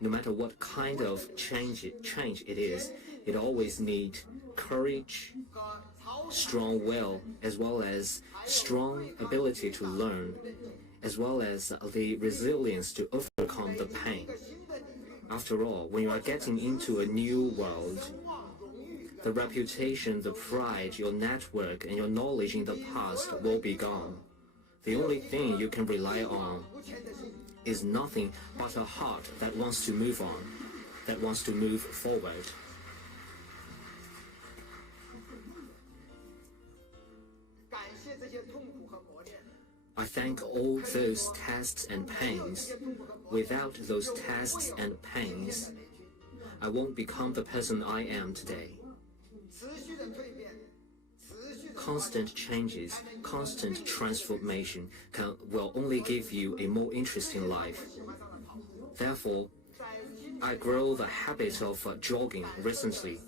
no matter what kind of change it is, it always needs courage, strong will, as well as strong ability to learn, as well as the resilience to overcome the pain. After all, when you are getting into a new world, the reputation, the pride, your network, and your knowledge in the past will be gone. The only thing you can rely on is nothing but a heart that wants to move on, that wants to move forward. I thank all those tests and pains. Without those tests and pains, I won't become the person I am today. constant changes, constant transformation will only give you a more interesting life. Therefore, I grow the habit of jogging recently.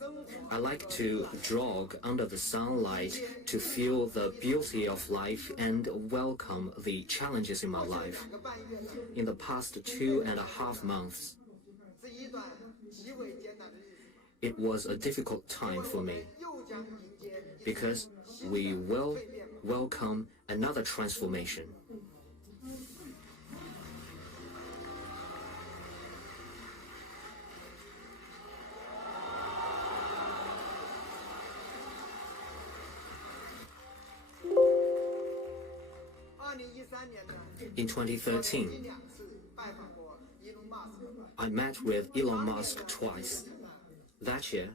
I like to jog under the sunlight to feel the beauty of life and welcome the challenges in my life. In the past 2.5 months, it was a difficult time for me because we will welcome another transformation. In 2013, I met with Elon Musk twice. That year,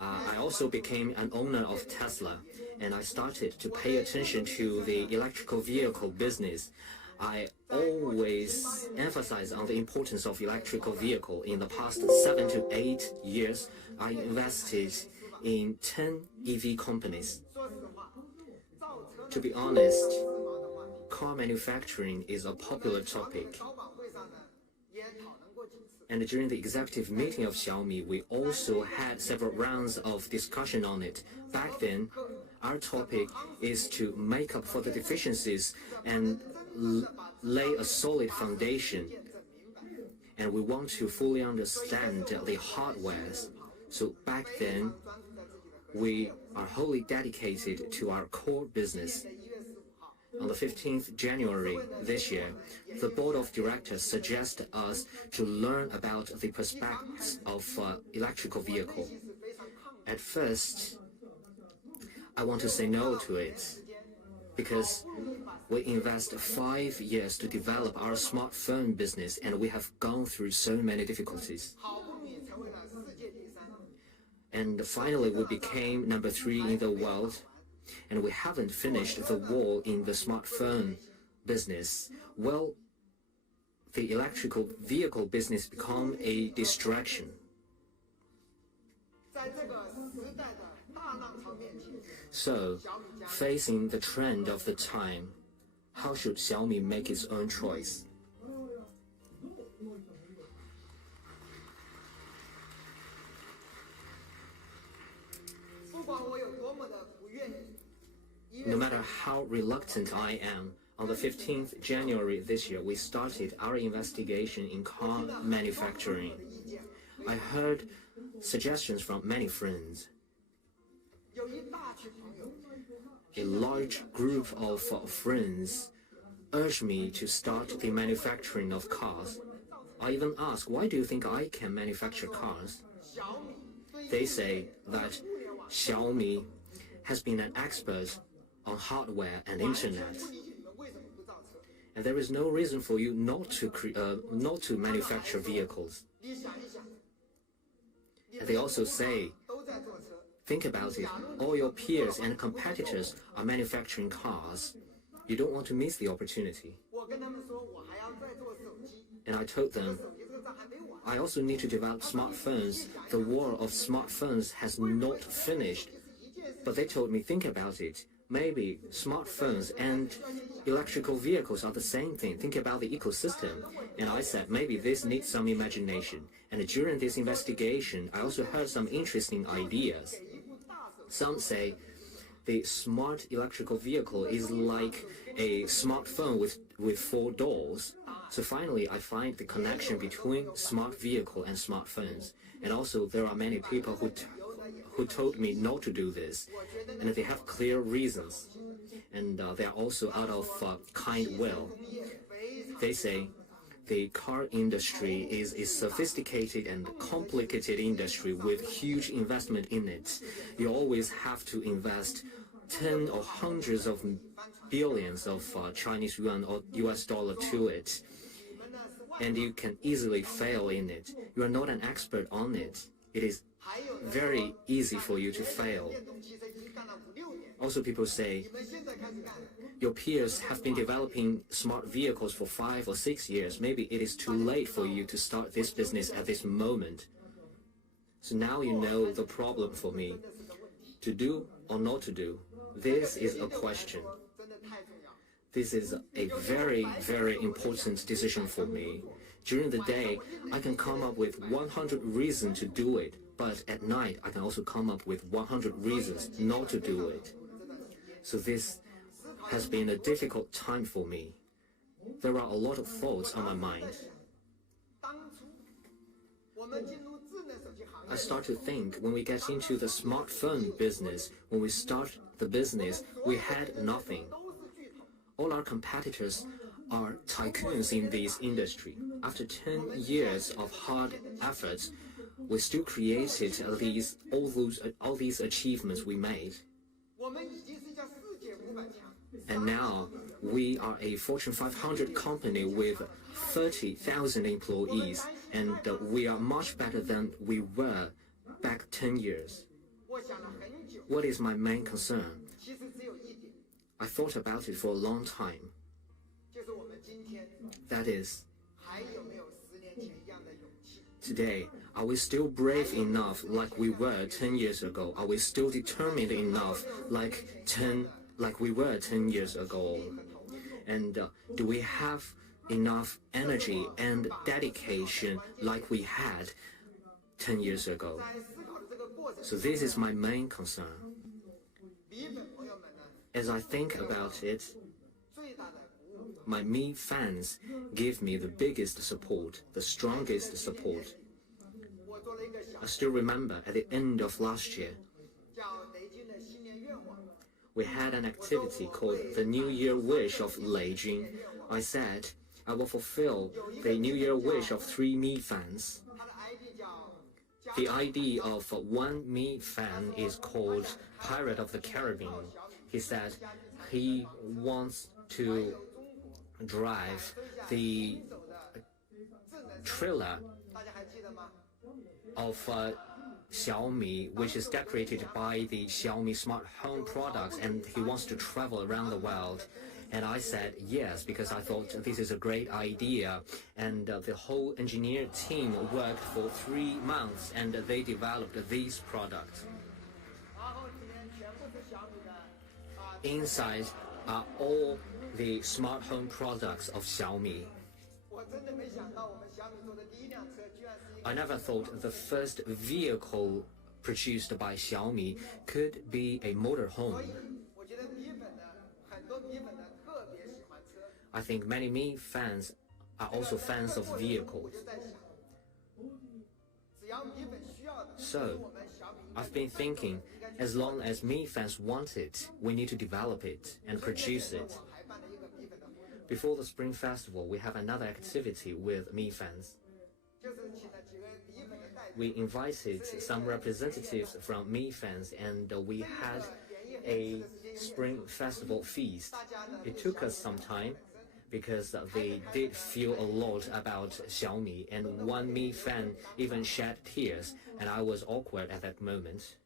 I also became an owner of Tesla, and I started to pay attention to the electrical vehicle business. I always emphasize on the importance of electrical vehicle. In the past 7 to 8 years, I invested in 10 EV companies. To be honest, car manufacturing is a popular topic. And during the executive meeting of Xiaomi, we also had several rounds of discussion on it. Back then, our topic is to make up for the deficiencies and lay a solid foundation. And we want to fully understand the hardwares. So back then, we are wholly dedicated to our core business. On the 15th January this year, the board of directors suggested us to learn about the prospects of electrical vehicle. At first, I want to say no to it because we invest 5 years to develop our smartphone business and we have gone through so many difficulties. And finally, we became number 3 in the world. And we haven't finished the war in the smartphone business. Well, the electrical vehicle business become a distraction. So, facing the trend of the time, how should Xiaomi make its own choice? No matter how reluctant I am, on the 15th January this year, we started our investigation in car manufacturing. I heard suggestions from many friends. A large group of friends urged me to start the manufacturing of cars. I even asked, why do you think I can manufacture cars? They say that Xiaomi has been an expert on hardware and internet, and there is no reason for you not to manufacture vehicles. And they also say, think about it, all your peers and competitors are manufacturing cars. You don't want to miss the opportunity. And I told them, I also need to develop smartphones. The war of smartphones has not finished. But they told me, think about it. Maybe smartphones and electrical vehicles are the same thing. Think about the ecosystem. And I said, maybe this needs some imagination. And during this investigation, I also heard some interesting ideas. Some say the smart electrical vehicle is like a smartphone with 4 doors. So finally, I find the connection between smart vehicle and smartphones. And also, there are many people who told me not to do this, and they have clear reasons, and they are also out of kind will. They say the car industry is a sophisticated and complicated industry with huge investment in it. You always have to invest 10 or hundreds of billions of Chinese yuan or US dollar to it, and you can easily fail in it. You are not an expert on it. It is very easy for you to fail. Also, people say, your peers have been developing smart vehicles for 5 or 6 years. Maybe it is too late for you to start this business at this moment. So now you know the problem for me. To do or not to do? This is a question. This is a very, very important decision for me. During the day, I can come up with 100 reasons to do it, but at night, I can also come up with 100 reasons not to do it. So this has been a difficult time for me. There are a lot of thoughts on my mind. I start to think when we get into the smartphone business, when we start the business, we had nothing. All our competitors are tycoons in this industry. After 10 years of hard efforts, we still created all these achievements we made. And now we are a Fortune 500 company with 30,000 employees, and we are much better than we were back 10 years. What is my main concern? I thought about it for a long time. That is, today, are we still brave enough like we were 10 years ago? Are we still determined enough like we were 10 years ago? And do we have enough energy and dedication like we had 10 years ago? So this is my main concern. As I think about it, my Mi fans give me the biggest support, the strongest support. I still remember at the end of last year, we had an activity called the New Year Wish of Lei Jun. I said, I will fulfill the New Year wish of 3 Mi fans. The ID of one Mi fan is called Pirate of the Caribbean. He said he wants to drive the trailer of Xiaomi, which is decorated by the Xiaomi smart home products, and he wants to travel around the world. And I said yes, because I thought this is a great idea. And the whole engineer team worked for 3 months, and they developed these products. Inside are all the smart home products of Xiaomi. I never thought the first vehicle produced by Xiaomi could be a motorhome. I think many Mi fans are also fans of vehicles. So, I've been thinking, as long as Mi fans want it, we need to develop it and produce it. Before the Spring Festival, we have another activity with Mi fans. We invited some representatives from Mi fans, and we had a Spring Festival feast. It took us some time because they did feel a lot about Xiaomi, and one Mi fan even shed tears, and I was awkward at that moment.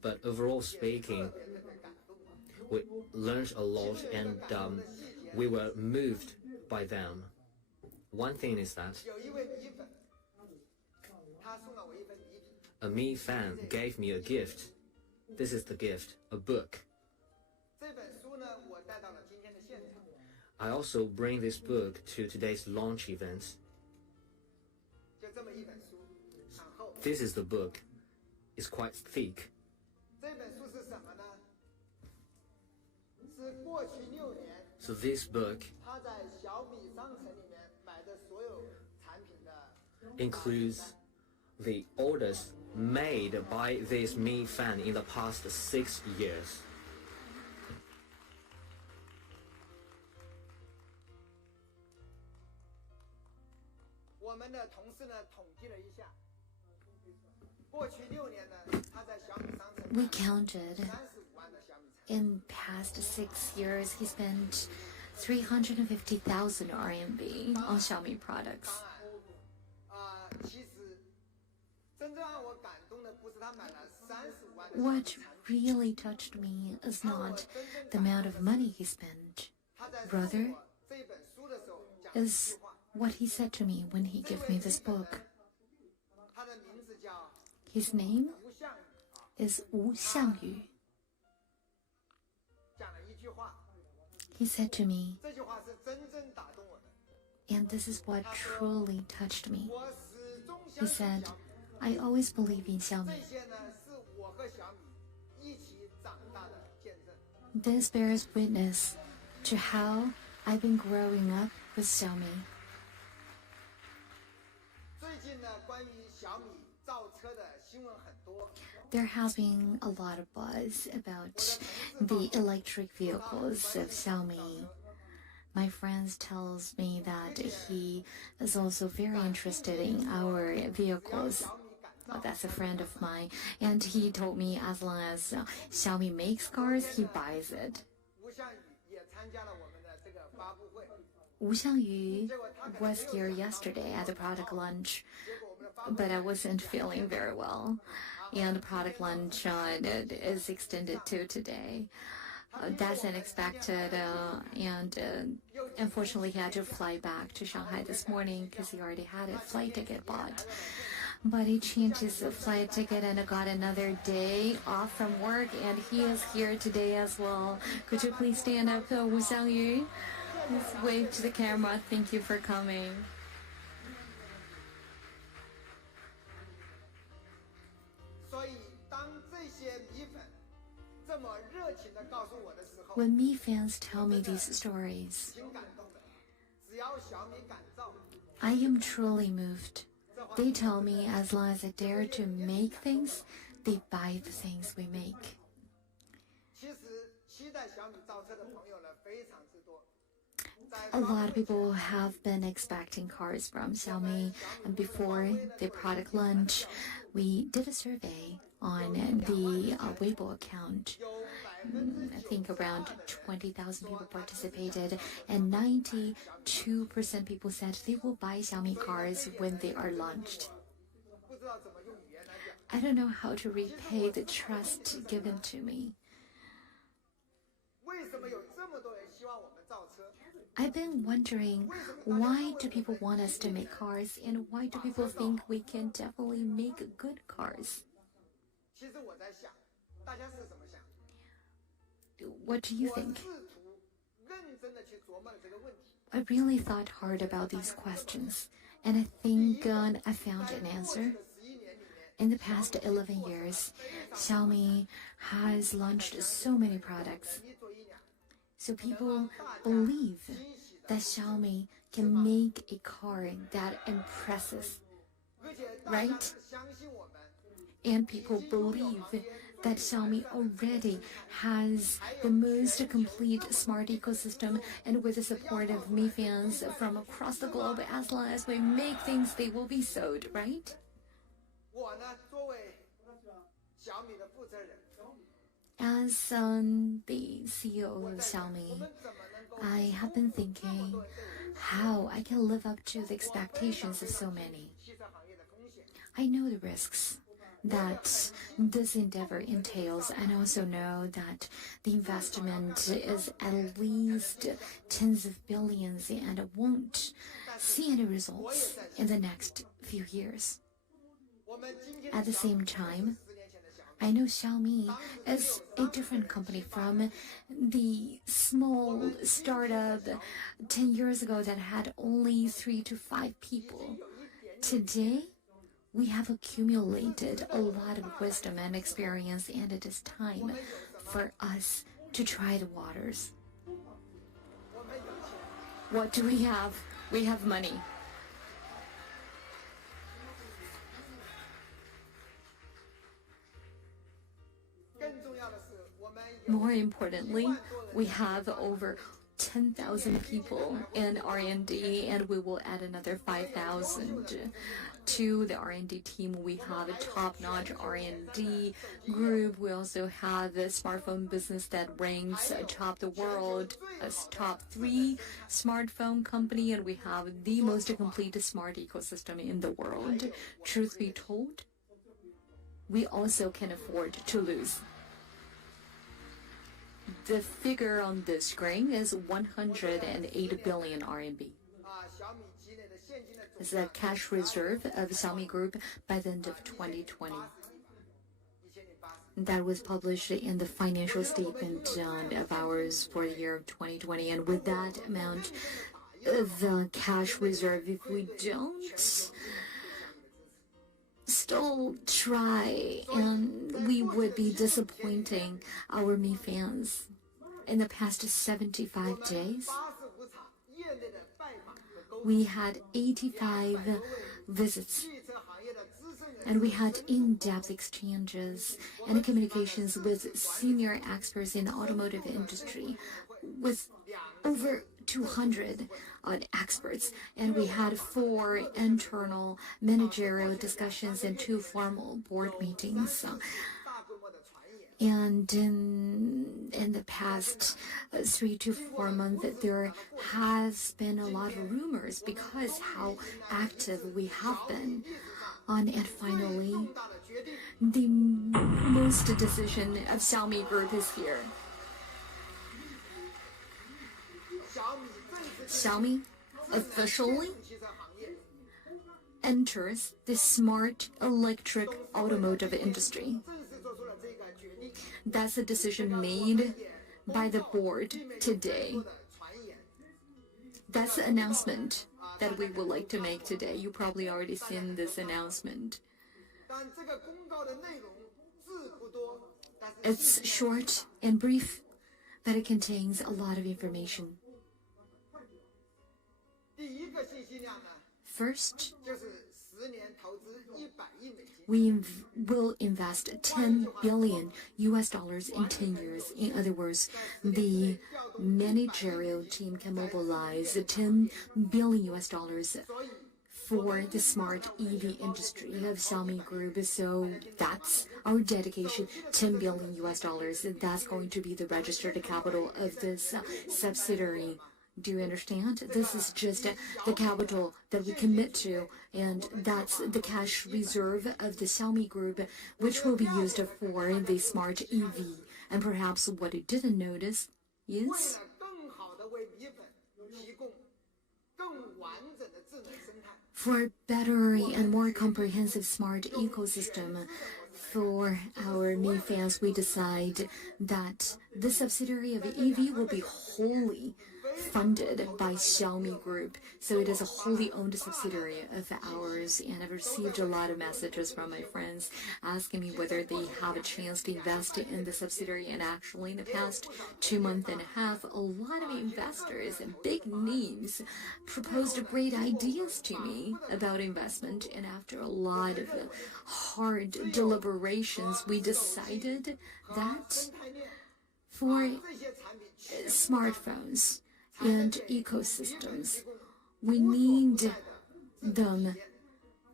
But overall speaking, we learned a lot, and we were moved by them. One thing is that a Mi fan gave me a gift. This is the gift, a book. I also bring this book to today's launch event. This is the book. It's quite thick. So this book includes the orders made by this Mi fan in the past 6 years. We counted. In past 6 years, he spent 350,000 RMB on Xiaomi products. What really touched me is not the amount of money he spent, rather, is what he said to me when he gave me this book. His name is Wu Xiangyu. He said to me, and this is what truly touched me. He said, I always believe in Xiaomi. This bears witness to how I've been growing up with Xiaomi. There has been a lot of buzz about the electric vehicles of Xiaomi. My friends tells me that he is also very interested in our vehicles. Well, that's a friend of mine, and he told me as long as Xiaomi makes cars, he buys it. Wu Xiangyu was here yesterday at the product lunch, but I wasn't feeling very well, and the product lunch is extended to today. That's unexpected, and unfortunately he had to fly back to Shanghai this morning because he already had a flight ticket bought. But he changed his flight ticket and got another day off from work, and he is here today as well. Could you please stand up, Wu Xiangyu? Just wave to the camera. Thank you for coming. When Mi fans tell me these stories, I am truly moved. They tell me as long as I dare to make things, they buy the things we make. A lot of people have been expecting cars from Xiaomi, and before the product launch, we did a survey on the Weibo account. I think around 20,000 people participated, and 92% people said they will buy Xiaomi cars when they are launched. I don't know how to repay the trust given to me. I've been wondering, why do people want us to make cars, and why do people think we can definitely make good cars? What do you think? I really thought hard about these questions, and I think I found an answer. In the past 11 years, Xiaomi has launched so many products. So people believe that Xiaomi can make a car that impresses, right? And people believe that Xiaomi already has the most complete smart ecosystem, and with the support of Mi fans from across the globe, as long as we make things, they will be sold, right? As the CEO of Xiaomi, I have been thinking how I can live up to the expectations of so many. I know the risks that this endeavor entails, and I also know that the investment is at least tens of billions, and I won't see any results in the next few years. At the same time, I know Xiaomi is a different company from the small startup 10 years ago that had only 3 to 5 people. Today, we have accumulated a lot of wisdom and experience, and it is time for us to try the waters. What do we have? We have money. More importantly, we have over 10,000 people in R&D, and we will add another 5,000 to the R&D team. We have a top-notch R&D group. We also have the smartphone business that ranks atop the world as top 3 smartphone company, and we have the most complete smart ecosystem in the world. Truth be told, we also can afford to lose. The figure on the screen is 108 billion RMB. It's the cash reserve of Xiaomi Group by the end of 2020. that was published in the financial statement of ours for the year of 2020. And with that amount of cash reserve, if we don't still try, and we would be disappointing our Mi fans. In the past 75 days, we had 85 visits, and we had in-depth exchanges and communications with senior experts in the automotive industry, with over 200 experts, and we had 4 internal managerial discussions and 2 formal board meetings. And in the past 3 to 4 months, there has been a lot of rumors because how active we have been. And finally, the most decision of Xiaomi Group is here. Xiaomi officially enters the smart electric automotive industry. That's a decision made by the board today. That's the announcement that we would like to make today. You probably already seen this announcement. It's short and brief, but it contains a lot of information. First, we will invest $10 billion in 10 years. In other words, the managerial team can mobilize $10 billion for the smart EV industry of Xiaomi Group. So that's our dedication, $10 billion. That's going to be the registered capital of this subsidiary. Do you understand? This is just the capital that we commit to, and that's the cash reserve of the Xiaomi Group, which will be used for the smart EV. And perhaps what you didn't notice is for a better and more comprehensive smart ecosystem for our Mi fans, we decide that the subsidiary of EV will be wholly funded by Xiaomi Group. So it is a wholly owned subsidiary of ours, and I've received a lot of messages from my friends asking me whether they have a chance to invest in the subsidiary. And actually, in the past 2.5 months, a lot of investors and big names proposed great ideas to me about investment. And after a lot of hard deliberations, we decided that for smartphones and ecosystems, we need them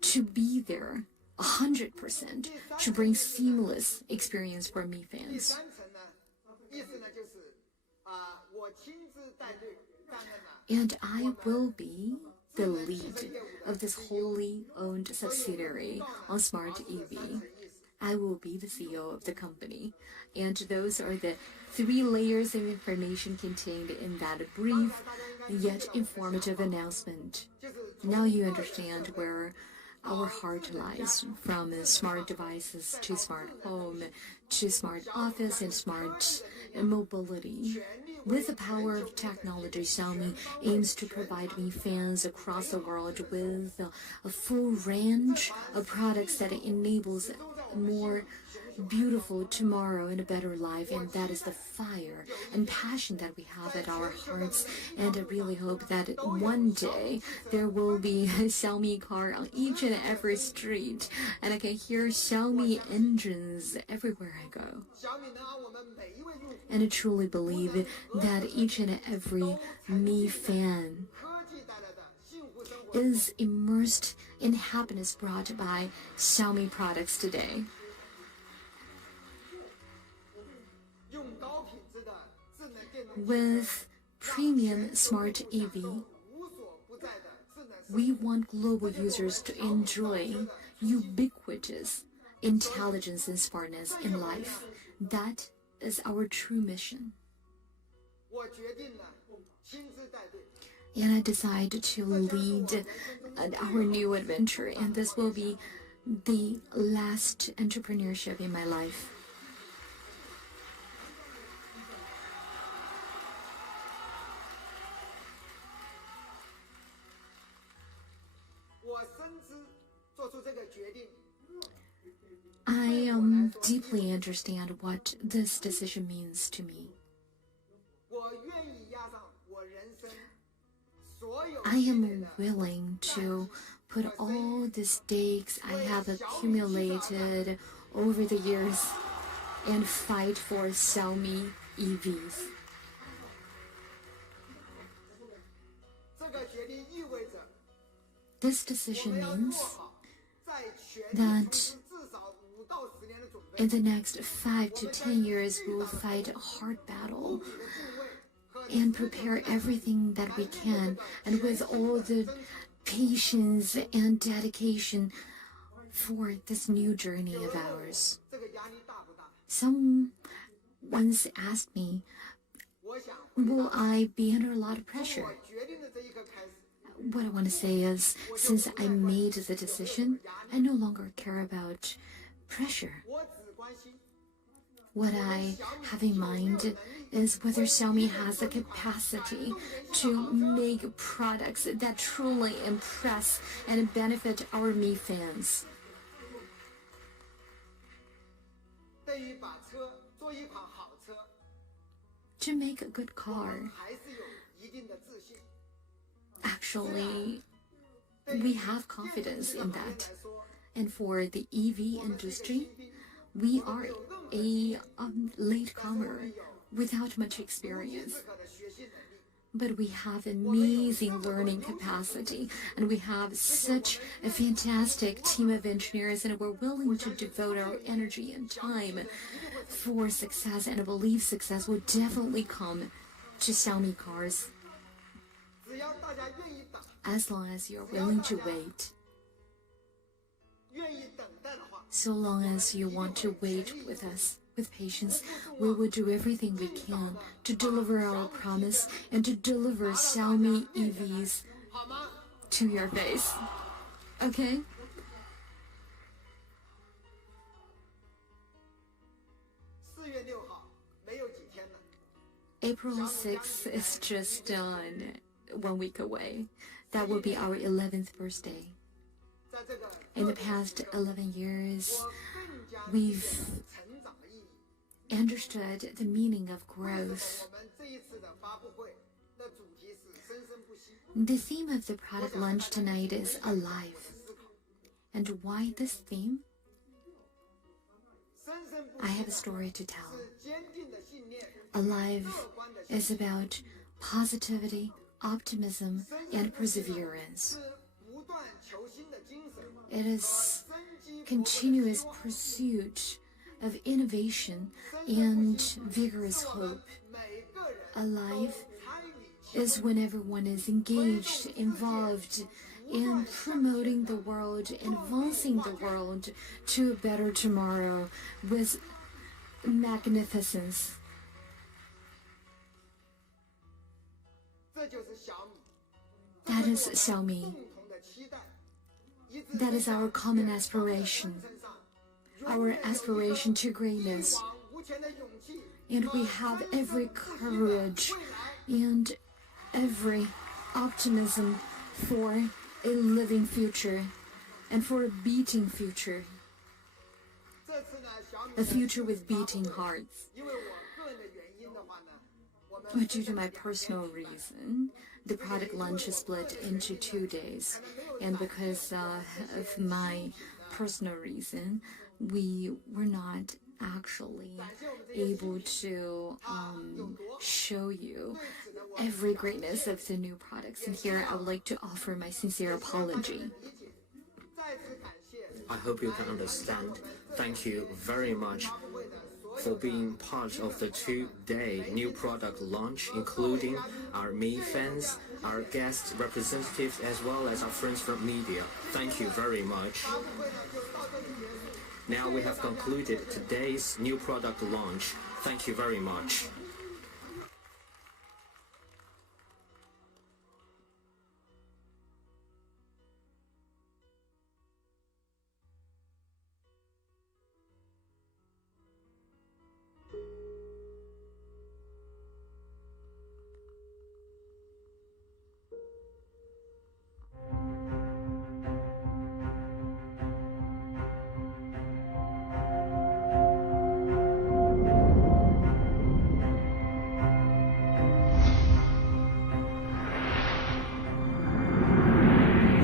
to be there 100% to bring seamless experience for Mi fans. And I will be the lead of this wholly owned subsidiary on smart EV. I will be the CEO of the company. And those are the 3 layers of information contained in that brief yet informative announcement. Now you understand where our heart lies, from smart devices to smart home to smart office and smart mobility. With the power of technology, Xiaomi aims to provide Mi fans across the world with a full range of products that enables more beautiful tomorrow and a better life. And that is the fire and passion that we have at our hearts. And I really hope that one day there will be a Xiaomi car on each and every street, and I can hear Xiaomi engines everywhere I go. And I truly believe that each and every Mi fan is immersed in happiness brought by Xiaomi products today. With premium smart EV, we want global users to enjoy ubiquitous intelligence and smartness in life. That is our true mission. And I decided to lead our new adventure, and this will be the last entrepreneurship in my life. I deeply understand what this decision means to me. I am willing to put all the stakes I have accumulated over the years and fight for Xiaomi EVs. This decision means that in the next 5 to 10 years, we will fight a hard battle and prepare everything that we can, and with all the patience and dedication for this new journey of ours. Some once asked me, will I be under a lot of pressure? What I want to say is, since I made the decision, I no longer care about pressure. What I have in mind is whether Xiaomi has the capacity to make products that truly impress and benefit our Mi fans. To make a good car, actually, we have confidence in that. And for the EV industry, we are a latecomer without much experience. But we have amazing learning capacity, and we have such a fantastic team of engineers, and we're willing to devote our energy and time for success, and I believe success will definitely come to Xiaomi cars. As long as you're willing to wait. So long as you want to wait with us, with patience, we will do everything we can to deliver our promise and to deliver Xiaomi EVs to your face. Okay? April 6th is just 1 week away. That will be our 11th birthday. In the past 11 years, we've understood the meaning of growth. The theme of the product launch tonight is alive. And why this theme? I have a story to tell. Alive is about positivity, optimism, and perseverance. It is continuous pursuit of innovation and vigorous hope. Alive is when everyone is engaged, involved in promoting the world, advancing the world to a better tomorrow with magnificence. That is Xiaomi. That is our common aspiration, our aspiration to greatness. And we have every courage and every optimism for a living future and for a beating future. A future with beating hearts. But due to my personal reason, the product launch is split into 2 days. And because of my personal reason, we were not actually able to show you every greatness of the new products. And here I would like to offer my sincere apology. I hope you can understand. Thank you very much for being part of the 2-day new product launch, including our Mi fans, our guest representatives, as well as our friends from media. Thank you very much. Now we have concluded today's new product launch. Thank you very much.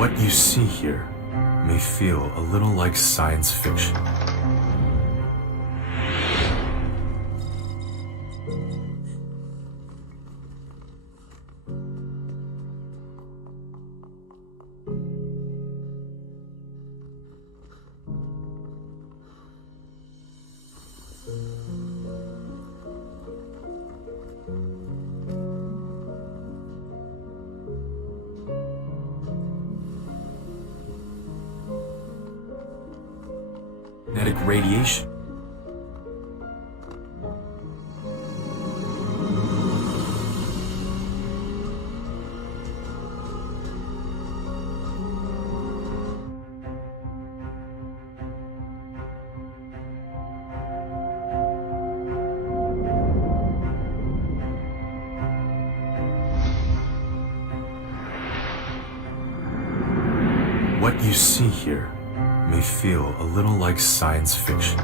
What you see here may feel a little like science fiction. Magnetic radiation. What you see here may feel a little like science fiction.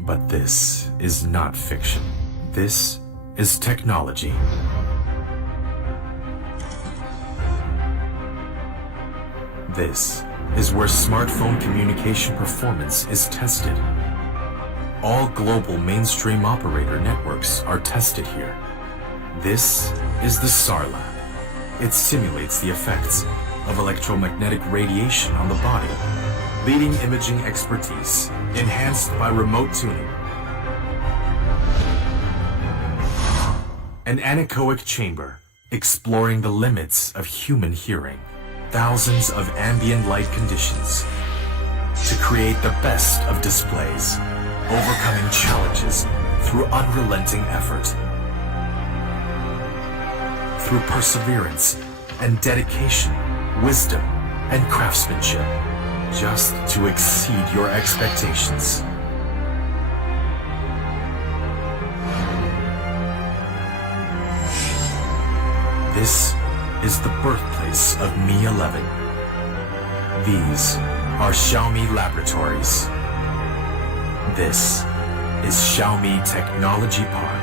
But this is not fiction. This is technology. This is where smartphone communication performance is tested. All global mainstream operator networks are tested here. This is the SAR lab. It simulates the effects of electromagnetic radiation on the body. Leading imaging expertise, enhanced by remote tuning. An anechoic chamber, exploring the limits of human hearing. Thousands of ambient light conditions to create the best of displays, overcoming challenges through unrelenting effort. Through perseverance and dedication, wisdom and craftsmanship, just to exceed your expectations. This is the birthplace of Mi 11. These are Xiaomi laboratories. This is Xiaomi Technology Park.